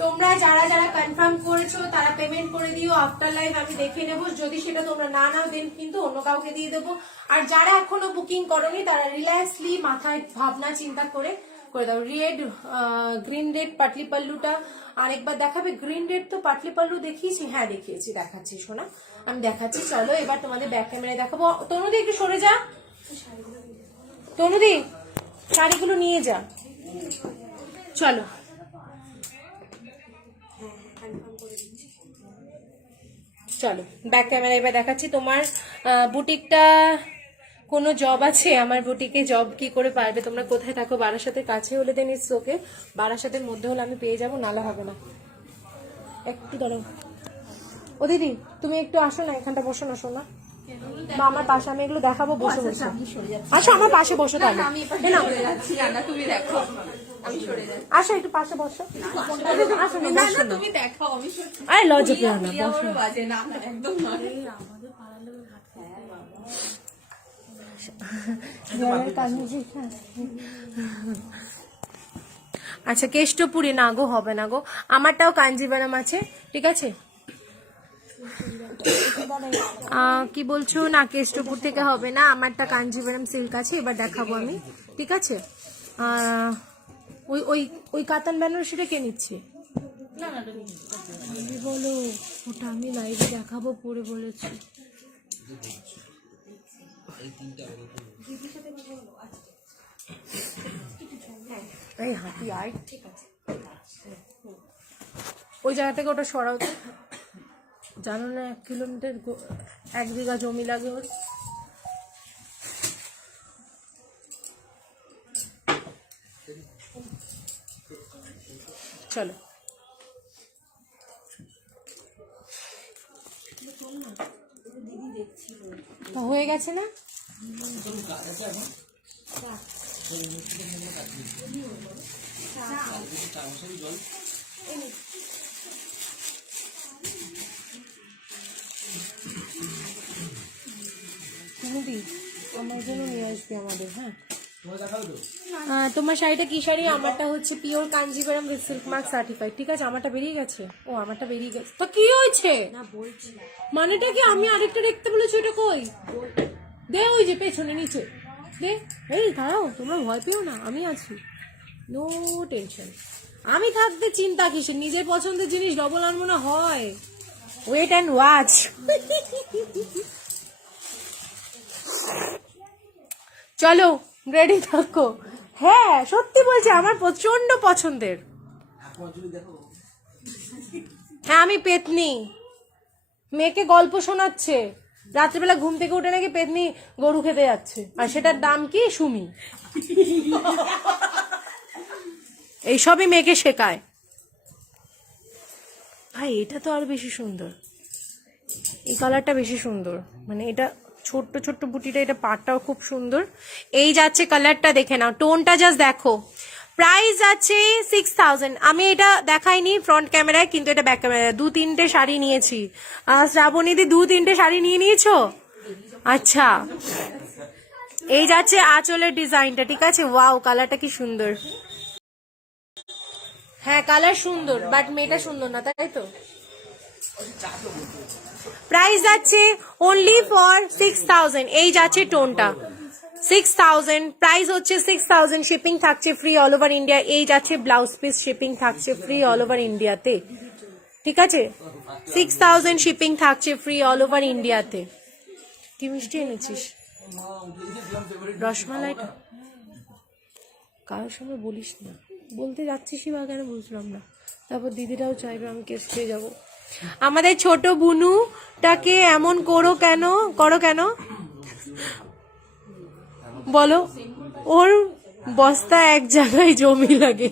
তোমরা যারা যারা কনফার্ম করেছো তারা পেমেন্ট করে দিও, আফটার লাইভ আমি দেখে নেবো, যদি সেটা তোমরা না নাও দেন কিন্তু অন্য কাউকে দিয়ে দেবো। আর যারা এখনো বুকিং করোনি তারা রিল্যাক্সলি মাথায় ভাবনা চিন্তা করে দাও। রেড গ্রিন রেড পাটলি পাল্লুটা আরেকবার দেখাবে। গ্রিন রেড তো পাটলি পাল্লু দেখিয়েছি, হ্যাঁ দেখিয়েছি, দেখাচ্ছি শোনা, আমি দেখাচ্ছি। চলো এবার তোমাদের ব্যাক ক্যামেরায় দেখাবো। তনুদি একটু সরে যা, তনুদি শাড়িগুলো নিয়ে যা, চলো। চলো ব্যাক ক্যামেরা এবার দেখাচ্ছি। তোমার বুটিকটা কোনো জব আছে? আমার বুটিকে জব কি করে পারবে? তোমরা কোথায় থাকো? বারাসাতের কাছে হলে দেন ইটস ওকে, বারাসাতের মধ্যে হলে আমি পেয়ে যাবো, নালে হবে না। একটু দাঁড়াও ও দিদি, তুমি একটু আসো না, এখানটা বসো না শোনা, বা আমার পাশে, আমি এগুলো দেখাবো, বসে বসে। আসো আমার পাশে বসো, তাহলে আসো একটু পাশে বসো। আসো না, বসো না, আরে লজ্জা পেও না, বসো। আচ্ছা কেষ্টপুরি না গো, হবে না গো, আমারটাও কাঞ্জিভারাম আছে, ঠিক আছে। কি বলছো? না কেষ্টপুর থেকে হবে না, আমারটা কাঞ্জিভারাম সিল্ক আছে। এবার দেখাবো আমি, ঠিক আছে। ওই ওই ওই কাতান বেনারসিটা কে নিচ্ছে? বলো, ওটা আমি লাইভে দেখাবো পরে বলেছি। হাতি আয়, ঠিক আছে। ওই জায়গা থেকে ওটা সরাও তো। জানো না 1 কিলোমিটার 1 বিঘা জমি লাগে ওর। চলো হয়ে গেছে না? আমার জন্য নিয়ে আসবে আমাদের। হ্যাঁ তোমার শাড়িটা কি শাড়ি? আমারটা হচ্ছে pure Kanjivaram with silk mark certified. ঠিক আছে, আমারটা বেরিয়ে গেছে। ও আমারটা বেরিয়ে গেছে তো কি হয়েছে? না বলছি মানেটা কি, আমি আরেকটা দেখতে বলেছি, ওটা কই? দে ওই যে পেছনে নিচে দে। এই দাঁড়াও, তোমরা ভয় পেও না, আমি আছি, নো টেনশন। আমি থাকতে চিন্তা কিসের? নিজের পছন্দের জিনিস ডবল আনবো না হয়? Wait and watch. চলো রেডি থাকো। হ্যাঁ সত্যি বলছি, আমার প্রচন্ড পছন্দের। হ্যাঁ আমি পেতনি, মেয়েকে গল্প শোনাচ্ছে, রাত্রিবেলা ঘুম থেকে উঠে নাকি পেতনি গরু খেতে যাচ্ছে, আর সেটার দাম কি সুমি। এইসবই মেয়েকে শেখায়। ভাই এটা তো আরো বেশি সুন্দর, এই কালারটা বেশি সুন্দর, মানে এটা ছোট্ট ছোট্ট বুটিটা, এটা পাটটাও খুব সুন্দর। এই যাচ্ছে কালারটা, দেখে নাও, টোনটা জাস্ট দেখো। প্রাইস আছে 6000। আমি এটা দেখাইনি ফ্রন্ট ক্যামেরায়, কিন্তু এটা ব্যাক ক্যামেরায়। 2-3টে শাড়ি নিয়েছি। শ্রাবণীদি 2-3টে শাড়ি নিয়ে নিয়েছো? আচ্ছা, এই যাচ্ছে আঁচলের ডিজাইনটা। ঠিক আছে, ওয়াও কালারটা কি সুন্দর। হ্যাঁ কালার সুন্দর, বাট মেয়েটা সুন্দর না, তাই তো। প্রাইস যাচ্ছে অনলি ফর 6000। এই যাচ্ছে টোনটা 6000, প্রাইস হচ্ছে 6000। শিপিং থাকছে ফ্রি অল ওভার ইন্ডিয়া। এই যাচ্ছে ব্লাউজ পিস, শিপিং থাকছে ফ্রি অল ওভার ইন্ডিয়াতে। ঠিক আছে, 6000 শিপিং থাকছে ফ্রি অল ওভার ইন্ডিয়াতে। কি মিষ্টি এনেছিস? রসমালাইটা কারোর সঙ্গে বলিস না, বলতে যাচ্ছিসই বা কেন বুঝলাম না। তারপর দিদিরাও চাইবে আমি কেস খেয়ে যাবো। আমাদের ছোট বুনুটাকে এমন করো কেন বলো? ওর বস্তা এক জায়গায় জমি লাগে।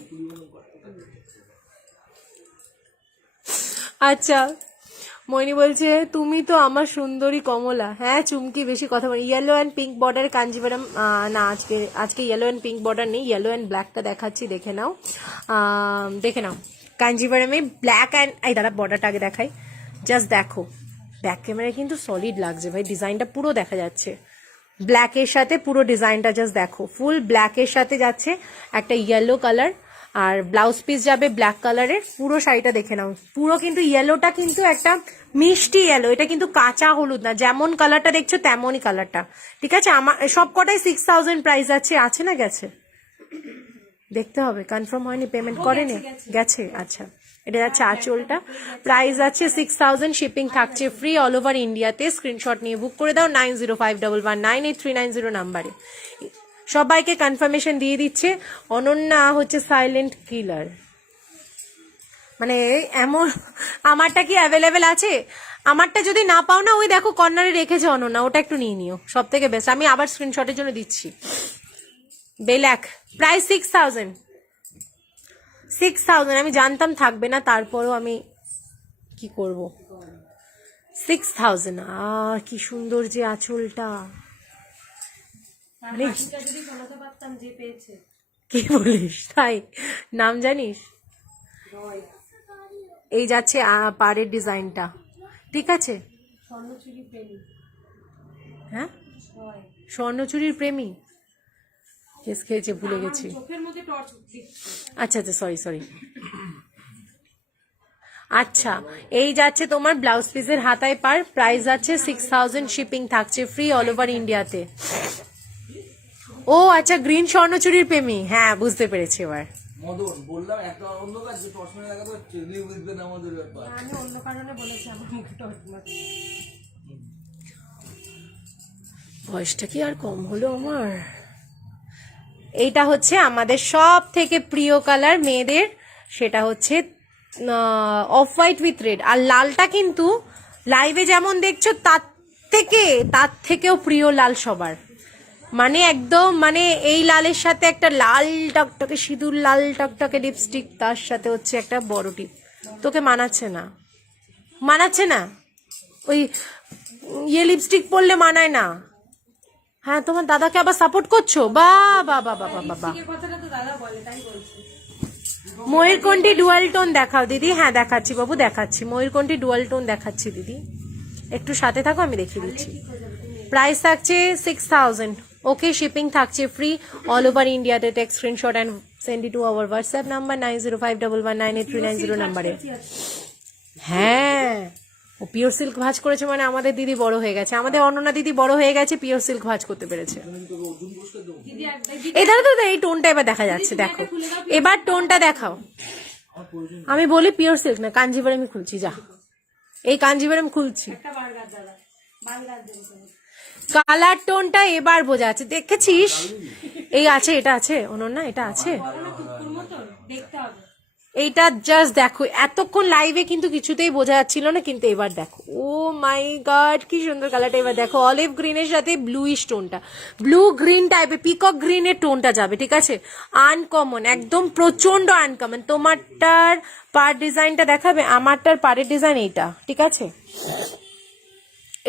আচ্ছা, মইনি বলছে তুমি তো আমার সুন্দরী কমলা। হ্যাঁ চুমকি, বেশি কথা বলি। Yellow and pink border Kanjivaram, না আজকে ইয়েলো অ্যান্ড পিঙ্ক বর্ডার নেই, ইয়েলো অ্যান্ড ব্ল্যাকটা দেখাচ্ছি, দেখে নাও। কাঞ্জিভারামে ব্ল্যাক অ্যান্ড, এই দাঁড়া বর্ডারটা আগে দেখাই, জাস্ট দেখো। ব্যাক ক্যামেরায় কিন্তু সলিড লাগছে ভাই, ডিজাইনটা পুরো দেখা যাচ্ছে ব্ল্যাকের সাথে। পুরো ডিজাইনটা জাস্ট দেখো, ফুল ব্ল্যাকের সাথে যাচ্ছে একটা ইয়েলো কালার, আর ব্লাউজ পিস যাবে ব্ল্যাক কালারের। পুরো শাড়িটা দেখে নাও, পুরো কিন্তু ইয়েলোটা কিন্তু একটা মিষ্টি ইয়েলো, এটা কিন্তু কাঁচা হলুদ না, যেমন কালারটা দেখছো তেমনই কালারটা। ঠিক আছে, আমার সব কটাই 6000 প্রাইস আছে না গেছে? দেখতে হবে, কনফার্ম হয়নি, পেমেন্ট করেনি, গেছে। আচ্ছা, এটা যাচ্ছে আঁচলটা, প্রাইস আছে 6000, শিপিং থাকছে ফ্রি অল ওভার ইন্ডিয়াতে। স্ক্রিনশট নিয়ে বুক করে দাও 9051198390 নাম্বারে। সবাইকে কনফার্মেশন দিয়ে দিচ্ছে। অনন্যা হচ্ছে সাইলেন্ট কিলার, মানে এমন। আমারটা কি অ্যাভেলেবেল আছে? আমারটা যদি না পাও না, ওই দেখো কর্নারে রেখেছে অনন্যা, ওটা একটু নিয়ে নিও, সব থেকে বেস্ট। আমি আবার স্ক্রিনশটের জন্য দিচ্ছি। Black, price 6000। আমি জানতাম থাকবে না, তারপরও আমি কি করব। 6000। আর কি সুন্দর যে আঁচলটা, কি বলিস? তাই নাম জানিস? এই যাচ্ছে পাড়ের ডিজাইনটা। ঠিক আছে, হ্যাঁ স্বর্ণচুরির প্রেমী, কেস খেয়েছে, ভুলে গেছি। আচ্ছা সরি। আচ্ছা, এই যাচ্ছে তোমার ব্লাউজ পিসের হাতায় পার, প্রাইস আছে 6000, শিপিং থাকছে ফ্রি অল ওভার ইন্ডিয়াতে। ও আচ্ছা, গ্রিন স্বর্ণচুরির প্রেমী, হ্যাঁ বুঝতে পেরেছি এবার। মদন বললাম একটা অন্য কাজ, যে টর্চ মেরে লাগাতে হচ্ছে, তুমি বুঝবে না আমাদের ব্যাপার। আমি অন্য কারণে বলেছি আমার মুখে টর্চ মারতে। বয়সটা কি আর কম হলো আমার? এইটা হচ্ছে আমাদের সব থেকে প্রিয় কালার মেয়েদের, সেটা হচ্ছে অফ হোয়াইট উইথ রেড, আর লালটা কিন্তু লাইভে যেমন দেখছো তার থেকেও প্রিয় লাল সবার, মানে একদম মানে এই লালের সাথে একটা লাল টকটকে সিঁদুর লাল টকটকে লিপস্টিক, তার সাথে হচ্ছে একটা বড় টিপ, তোকে মানাচ্ছে না, মানাচ্ছে না, ওই ইয়ে লিপস্টিক পরলে মানায় না। হ্যাঁ তোমার দাদাকে আবার সাপোর্ট করছো, বা বা বা বা বা বা। ময়ূরকণ্ঠী ডুয়াল টোন দেখাও দিদি। হ্যাঁ দেখাচ্ছি বাবু, দেখাচ্ছি ময়ূরকণ্ঠী ডুয়াল টোন দেখাচ্ছি দিদি, একটু সাথে থাকো, আমি দেখিয়ে দিচ্ছি। প্রাইস থাকছে 6000, ওকে শিপিং থাকছে ফ্রি অল ওভার ইন্ডিয়াতে। Take screenshot and send it to our WhatsApp number 9051198390 নাম্বারে। হ্যাঁ ও পিওর সিল্ক ভাঁজ করেছে মানে আমাদের দিদি বড় হয়ে গেছে, আমাদের অনন্যা দিদি বড় হয়ে গেছে, পিওর সিল্ক ভাঁজ করতে পেরেছে। এই দাদা এই টোনটা এবার দেখা যাচ্ছে, দেখো এবার টোনটা দেখাও। আমি বলি পিওর সিল্ক না, কাঞ্জিভারম আমি খুলছি, যা এই কাঞ্জিভারম খুলছি। কালার টোনটা এবার বোঝা যাচ্ছে, দেখেছিস? এই আছে, এটা আছে অনন্যা, এটা আছে, এইটা জাস্ট দেখো, এতক্ষণ লাইভে কিন্তু কিছুতেই বোঝা যাচ্ছিল না, কিন্তু এবার দেখো, ও মাই গড কি সুন্দর কালারটা। এবার দেখো অলিভ গ্রিনের সাথে ব্লুইশ টোনটা, ব্লু গ্রিন টাইপের পিকক গ্রিনের টোনটা যাবে, ঠিক আছে? আনকমন, একদম প্রচন্ড আনকমন। তোমারটার পার ডিজাইনটা দেখাবে, আমারটার পাড়ের ডিজাইন এইটা, ঠিক আছে?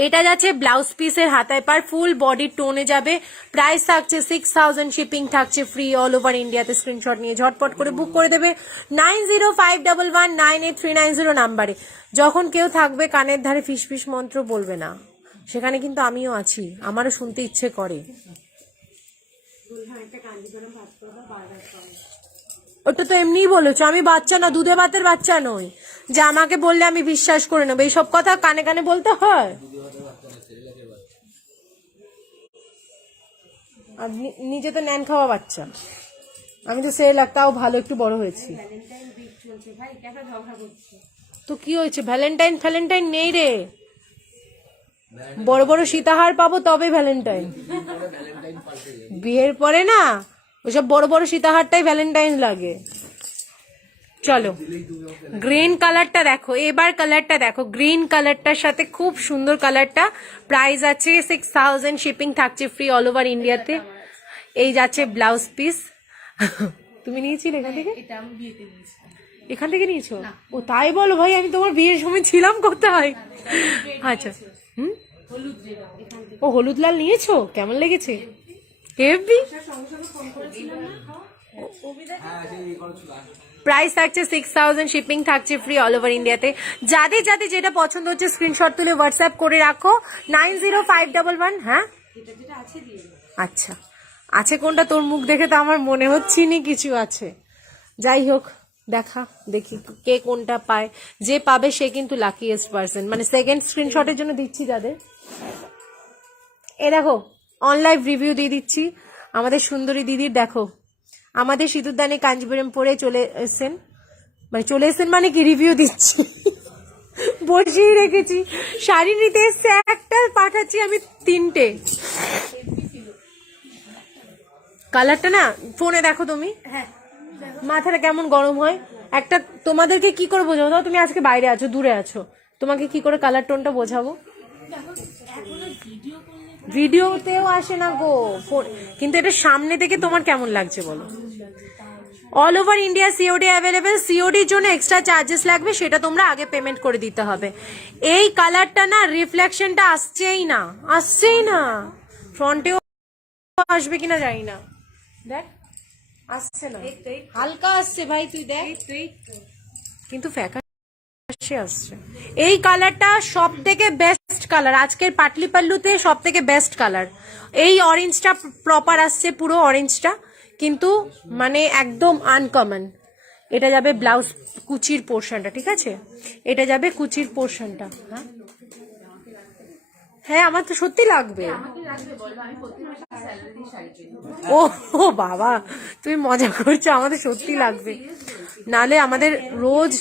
এটা যাচ্ছে ব্লাউজ পিসের হাতায় পার, ফুল বডি টোনে যাবে। প্রাইস থাকছে 6000, শিপিং থাকছে ফ্রি অল ওভার ইন্ডিয়াতে। স্ক্রিনশট নিয়ে ঝটপট করে বুক করে দেবে 9051198390 নাম্বারে। যখন কেউ থাকবে কানের ধারে ফিস ফিস মন্ত্র বলবে না, সেখানে কিন্তু আমিও আছি, আমারও শুনতে ইচ্ছে করে। ওটা তো এমনিই বলেছো, আমি বাচ্চা না, দুধে ভাতের বাচ্চা নই যে আমাকে বললে আমি বিশ্বাস করে নেবো। এইসব কথা কানে কানে বলতে হয়। আর নিজে তো ন্যান খাওয়া বাচ্চা, আমি তো সে লাগতাও ভালো, একটু বড় হয়েছি তো কি হয়েছে? ভ্যালেন্টাইন ফ্যালেন্টাইন নেই রে, বড় বড় সীতাহার পাবো তবে ভ্যালেন্টাইন। বিয়ের পরে না ওইসব বড় বড় সীতাহারটাই ভ্যালেন্টাইন লাগে। চলো গ্রিন কালারটা দেখো, এবার কালারটা দেখো, গ্রিন কালারটার সাথে খুব সুন্দর কালারটা। প্রাইস আছে 6000, শিপিং থাকছে ফ্রি অল ওভার ইন্ডিয়াতে। এই যাচ্ছে ব্লাউজ পিস। তুমি নিয়েছিলে এখান থেকে? এখান থেকে নিয়েছো? ও তাই বলো ভাই, আমি তোমার বিয়ের সময় ছিলাম কোথায়? আচ্ছা হুম, ও হলুদ লাল নিয়েছো, কেমন লেগেছে? হেভি। প্রাইস থাকছে 6000, শিপিং থাকছে ফ্রি অল ওভার ইন্ডিয়াতে। যাদের যাদের যেটা পছন্দ হচ্ছে স্ক্রিনশট তুলে হোয়াটসঅ্যাপ করে রাখো 90511। হ্যাঁ আচ্ছা আছে কোনটা? তোর মুখ দেখে তো আমার মনে হচ্ছে নি কিছু আছে। যাই হোক দেখা, দেখি কে কোনটা পায়, যে পাবে সে কিন্তু লাকিয়েস্ট পার্সন। মানে সেকেন্ড স্ক্রিনশটের জন্য দিচ্ছি যাদের, এ দেখো অনলাইভ রিভিউ দিয়ে দিচ্ছি আমাদের সুন্দরী দিদির। দেখো আমাদের সিঁদুরদানে কাঞ্জিপুরম পরে চলে এসেছেন, মানে কি রিভিউ দিচ্ছি, বসিয়ে রেখেছি। শাড়ি নিতে এসছে একটা, পাঠাচ্ছি আমি 3টে। কালারটা না ফোনে দেখো তুমি, মাথাটা কেমন গরম হয় একটা। তোমাদেরকে কি করে বোঝাবো? দাও তুমি আজকে বাইরে আছো, দূরে আছো, তোমাকে কি করে কালার টোনটা বোঝাবো? ভিডিওতেও আসে না গো ফোন, কিন্তু এটা সামনে থেকে তোমার কেমন লাগছে বলো? All over India COD available. সিওডির জন্য এক্সট্রা চার্জেস লাগবে, সেটা তোমরা আগে পেমেন্ট করে দিতে হবে। এই কালারটা না রিফ্লেকশনটা আসছেই না, ফ্রন্টেও আসবে কিনা জানি না, দেখ আসছে না, হালকা আসছে ভাই, তুই দেখ, কিন্তু ফ্যাকাশে আসছে। এই কালারটা সব থেকে বেস্ট কালার আজকের পাটলি পাল্লুতে, সব থেকে বেস্ট কালার। এই অরেঞ্জটা প্রপার আসছে, পুরো অরেঞ্জটা, কিন্তু মানে একদম আনকমন। এটা যাবে ব্লাউজ কুচির পোর্শনটা, ঠিক আছে? এটা যাবে কুচির পোর্শনটা। হ্যাঁ আমার তো সত্যি লাগবে। ও ও বাবা তুমি মজা করছো, আমাদের সত্যি লাগবে, নালে আমাদের রোজ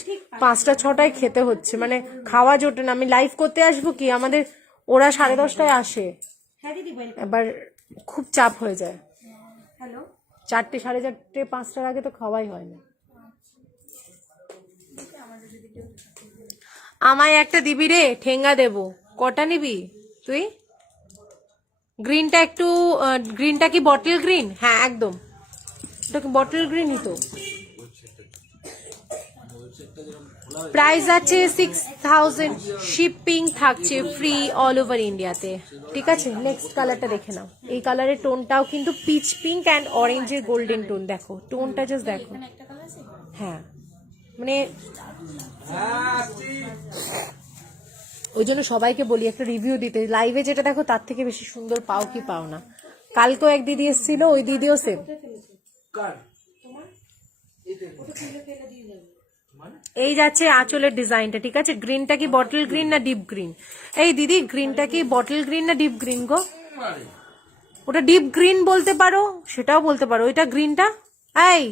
5টা 6টায় খেতে হচ্ছে, মানে খাওয়া জোটে না। আমি লাইভ করতে আসবো কি, আমাদের ওরা 10:30টায় আসে, এবার খুব চাপ হয়ে যায়। 4টে 4:30 5টার আগে তো খাওয়াই হয় না। আমায় একটা দিবি রে, ঠেঙ্গা দেবো। কটা নিবি তুই? গ্রিনটা একটু, গ্রিনটা কি বটল গ্রিন? হ্যাঁ একদম, এটা কি বটল গ্রিনই তো। প্রাইস আছে 6000, শিপিং থাকছে ফ্রি অল ওভার ইন্ডিয়াতে, ঠিক আছে। নেক্সট কালারটা দেখে নাও, এই কালারের টোনটাও কিন্তু পিচ পিঙ্ক অ্যান্ড অরেঞ্জের গোল্ডেন টোন, দেখো টোনটা জাস্ট দেখো। হ্যাঁ মানে ওই জন্য সবাইকে বলি একটা রিভিউ দিতে, লাইভে যেটা দেখো তার থেকে বেশি সুন্দর পাও কি পাও না। কালকেও এক দিদি এসেছিল, ওই দিদিও সেম। এই যাচ্ছে আঁচলের ডিজাইনটা, ঠিক আছে। গ্রিনটা কি বটল গ্রিন না ডিপ গ্রিন? এই দিদি গ্রিনটা কি বটল গ্রিন না ডিপ গ্রিন গো? ওটা ডিপ গ্রিন বলতে পারো, সেটাও বলতে পারো। ওইটা গ্রিনটা, এই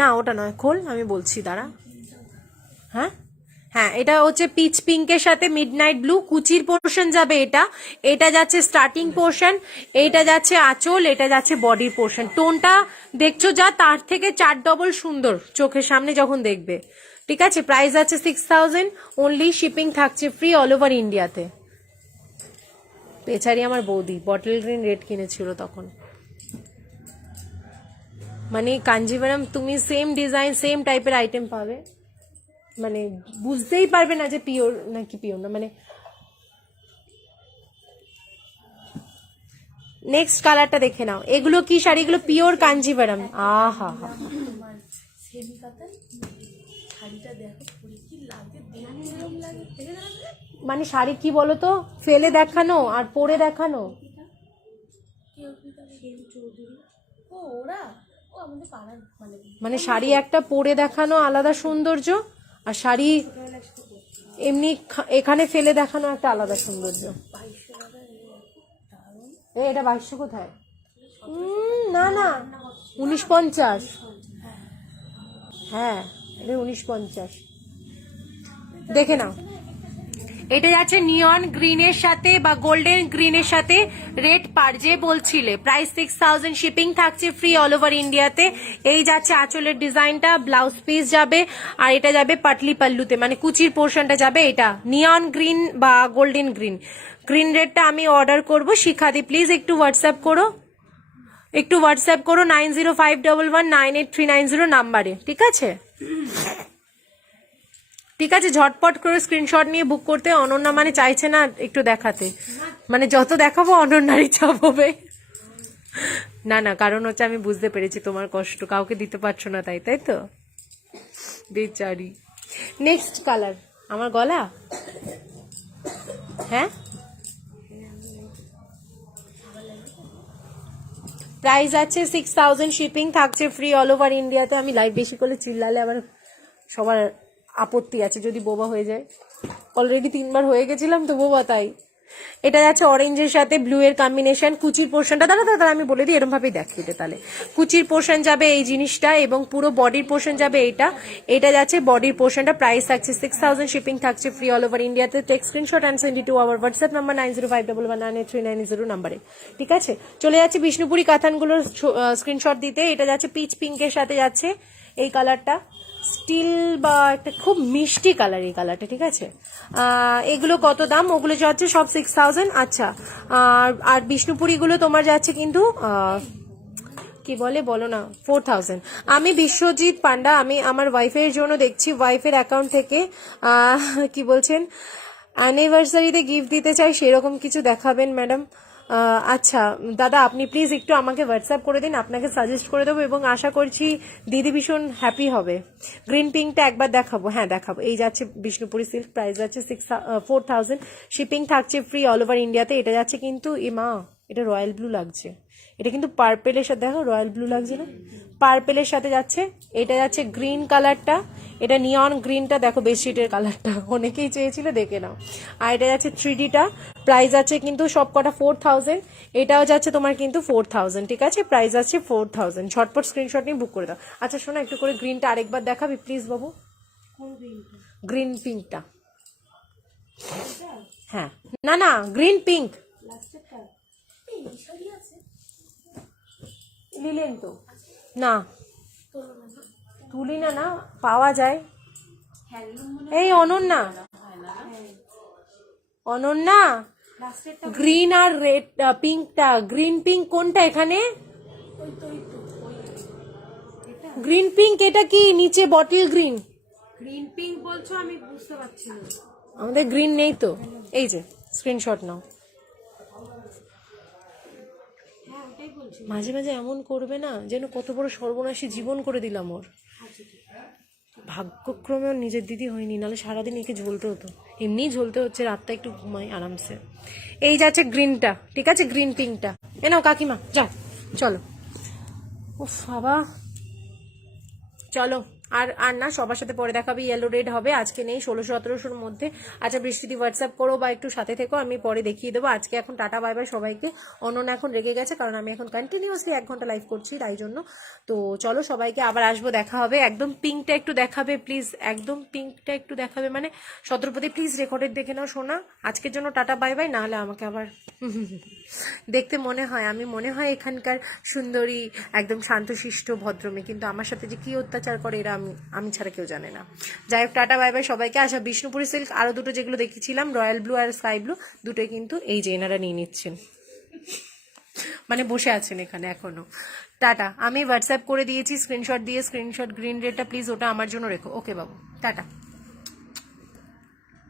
না ওটা নয়, খোল আমি বলছি, দাঁড়া। হ্যাঁ হ্যাঁ, এটা হচ্ছে পিচ পিঙ্কের সাথে মিডনাইট ব্লু, কুচির পোর্শন যাবে এটা। এটা যাচ্ছে স্টার্টিং পোর্শন, এইটা যাচ্ছে আঁচল, এটা যাচ্ছে বডির পোর্শন। টোনটা দেখছো যা, তার থেকে 4 ডবল সুন্দর চোখের সামনে যখন দেখবে, ঠিক আছে। প্রাইস আছে 6000 অনলি, শিপিং থাকছে ফ্রি অল ওভার ইন্ডিয়াতে। বেচারি আমার বৌদি বটল গ্রিন রেড কিনেছিল তখন। মানে কাঞ্জিভারাম তুমি সেম ডিজাইন সেম টাইপের আইটেম পাবে, মানে বুঝতেই পারবে না যে পিওর নাকি পিওর না। মানে নেক্সট কালারটা দেখে নাও, এগুলো কি শাড়ি? এগুলো পিওর কাঞ্জিভারাম। আহা হা, মানে শাড়ি কি বলতো, ফেলে দেখানো আর পরে দেখানো, মানে শাড়ি একটা পরে দেখানো আলাদা সৌন্দর্য, আর শাড়ি এমনি এখানে ফেলে দেখানো একটা আলাদা সৌন্দর্য। এটা 2200 কোথায়? না না 1950, হ্যাঁ এটা 1950, দেখে নাও। এটা যাচ্ছে নিয়ন গ্রিনের সাথে বা গোল্ডেন গ্রিনের সাথে রেড পার, যে বলছিলে। প্রাইস 6000, শিপিং থাকছে ফ্রি অল ওভার ইন্ডিয়াতে। এই যাচ্ছে আঁচলের ডিজাইনটা, ব্লাউজ পিস যাবে, আর এটা যাবে পাটলি পাল্লুতে, মানে কুচির পোর্শনটা যাবে। এটা নিয়ন গ্রিন বা গোল্ডেন গ্রিন, গ্রিন রেডটা আমি অর্ডার করবো। শিখাদি প্লিজ একটু হোয়াটসঅ্যাপ করো, একটু হোয়াটসঅ্যাপ করো 9051198390 নাম্বারে, ঠিক আছে। ঠিক আছে, ঝটপট করে স্ক্রিনশট নিয়ে বুক করতে। অনন্যা মানে চাইছে না একটু দেখাতে, মানে যত দেখাবো অনন্যারই চাপ হবে। না না, কারণ হচ্ছে আমি বুঝতে পেরেছি তোমার কষ্ট, কাউকে দিতে পারছো না তাই, তাই তো বেচারি। নেক্সট কালার, আমার গলা, হ্যাঁ প্রাইস আছে 6000, শিপিং থাকছে ফ্রি অল ওভার ইন্ডিয়াতে। আমি লাইভ বেশি করে চিল্লালে আবার সবার আপত্তি আছে, যদি বোবা হয়ে যায়। অলরেডি 3 বার হয়ে গেছিলাম তো বোবা, তাই। এটা যাচ্ছে অরেঞ্জের সাথে ব্লু এর কম্বিনেশন। কুচির পোর্শনটা দাঁড়া দাঁড়া আমি বলে দিই, এরকম ভাবেই দেখি এটা। তাহলে কুচির পোর্শন যাবে এই জিনিসটা, এবং পুরো বডির পোর্শন যাবে এইটা। এটা যাচ্ছে বডির পোর্শনটা। প্রাইস থাকছে 6000, শিপিং থাকছে ফ্রি অল ওভার ইন্ডিয়াতে। Take screenshot and send it to our WhatsApp number 9051198390 নাম্বারে, ঠিক আছে। চলে যাচ্ছে বিষ্ণুপুরি কাতানগুলোর স্ক্রিনশট দিতে। এটা যাচ্ছে পিচ পিঙ্কের সাথে যাচ্ছে এই কালারটা, স্টিল বা একটা খুব মিষ্টি কালার এই কালারটা, ঠিক আছে। এগুলো কত দাম? ওগুলো যাচ্ছে সব 6000। আচ্ছা, আর বিষ্ণুপুরিগুলো তোমার যাচ্ছে কিন্তু কি বলে বলো না, 4000। আমি বিশ্বজিৎ পান্ডা, আমি আমার ওয়াইফের জন্য দেখছি, ওয়াইফের অ্যাকাউন্ট থেকে কি বলছেন, অ্যানিভার্সারিতে গিফট দিতে চাই, সেরকম কিছু দেখাবেন ম্যাডাম। আচ্ছা দাদা, আপনি প্লিজ একটু আমাকে হোয়াটসঅ্যাপ করে দিন, আপনাকে সাজেস্ট করে দেবো, এবং আশা করছি দিদি ভীষণ হ্যাপি হবে। গ্রিন পিঙ্কটা একবার দেখাবো, হ্যাঁ দেখাবো। এই যাচ্ছে বিষ্ণুপুরি সিল্ক, প্রাইস যাচ্ছে 4000, শিপিং থাকছে ফ্রি অল ওভার ইন্ডিয়াতে। এটা যাচ্ছে কিন্তু মা, এটা রয়্যাল ব্লু লাগছে, এটা কিন্তু পার্পেলের সাথে, দেখো রয়্যাল ব্লু লাগছে না, পার্পেলের সাথে যাচ্ছে। এটা যাচ্ছে গ্রিন কালারটা, এটা নিয়ন গ্রিনটা, দেখো বেডশিটের কালারটা অনেকেই চেয়েছিল, দেখে নাও। আর এটা যাচ্ছে 3Dটা, প্রাইস আছে কিন্তু সব কটা 4000। এটাও যাচ্ছে তোমার কিন্তু 4000, ঠিক আছে। প্রাইস আছে 4000, ঝটপট স্ক্রিনশট নিয়ে বুক করে দাও। আচ্ছা শোনো, একটু করে গ্রিনটা আরেকবার দেখাবি প্লিজ বাবু। গ্রিন পিঙ্কটা, হ্যাঁ না না গ্রিন পিঙ্ক নিলেন তো না, তুলি না না পাওয়া যায়। এই অনন্যা, অনন্যা গ্রিন আর রেড পিঙ্কটা, গ্রিন পিঙ্ক কোনটা এখানে? গ্রিন পিঙ্ক এটা কি নিচে বটল গ্রিন? গ্রিন পিঙ্ক বলছো, আমি বুঝতে পারছি না। আমাদের গ্রিন নেই তো। এই যে স্ক্রিনশট নাও। মাঝে মাঝে এমন করবে না যেন কত বড় সর্বনাশী জীবন করে দিলাম ওর। ভাগ্যক্রমে ওর নিজের দিদি হয়নি, নাহলে সারাদিন একে ঝলতে হতো। এমনিই ঝলতে হচ্ছে, রাতটা একটু ঘুমাই আরামসে। এই যাচ্ছে গ্রিনটা, ঠিক আছে, গ্রিন পিঙ্কটা এ নাও কাকিমা, যাও চলো। উফ বাবা, চলো। আর আর না, সবার সাথে পরে দেখাবে, ইয়েলো রেড হবে, আজকে নেই, 1600-1700-র মধ্যে। আচ্ছা বৃষ্টিদি হোয়াটসঅ্যাপ করো বা একটু সাথে থেকো, আমি পরে দেখিয়ে দেবো। আজকে এখন টাটা বাই বাই সবাইকে। অনন্যা এখন রেগে গেছে কারণ আমি এখন কন্টিনিউয়াসলি 1 ঘন্টা লাইভ করছি, তাই জন্য। তো চলো সবাইকে আবার আসবো, দেখা হবে। একদম পিঙ্কটা একটু দেখাবে প্লিজ, একদম পিঙ্কটা একটু দেখাবে, মানে সতর্কতা প্লিজ রেকর্ডেড দেখে নাও শোনা। আজকের জন্য টাটা বাই বাই, নাহলে আমাকে আবার দেখতে মনে হয় আমি মনে হয় এখানকার সুন্দরী, একদম শান্তশিষ্ট ভদ্রমে, কিন্তু আমার সাথে যে কি অত্যাচার করে এরা আমি ছাড়া কেউ জানে না। যাই হোক, টাটা বাই বাই সবাইকে। আচ্ছা, বিষ্ণুপুরি সিল্ক আরো দুটো যেগুলো দেখিয়েছিলাম, রয়্যাল ব্লু আর স্কাই ব্লু, দুটোই কিন্তু এই যে এনারা নিয়ে নিচ্ছেন, মানে বসে আছেন এখানে এখনো। টাটা, আমি হোয়াটসঅ্যাপ করে দিয়েছি স্ক্রিনশট দিয়ে, স্ক্রিনশট গ্রিন রেডটা প্লিজ ওটা আমার জন্য রেখো। ওকে বাবু, টাটা।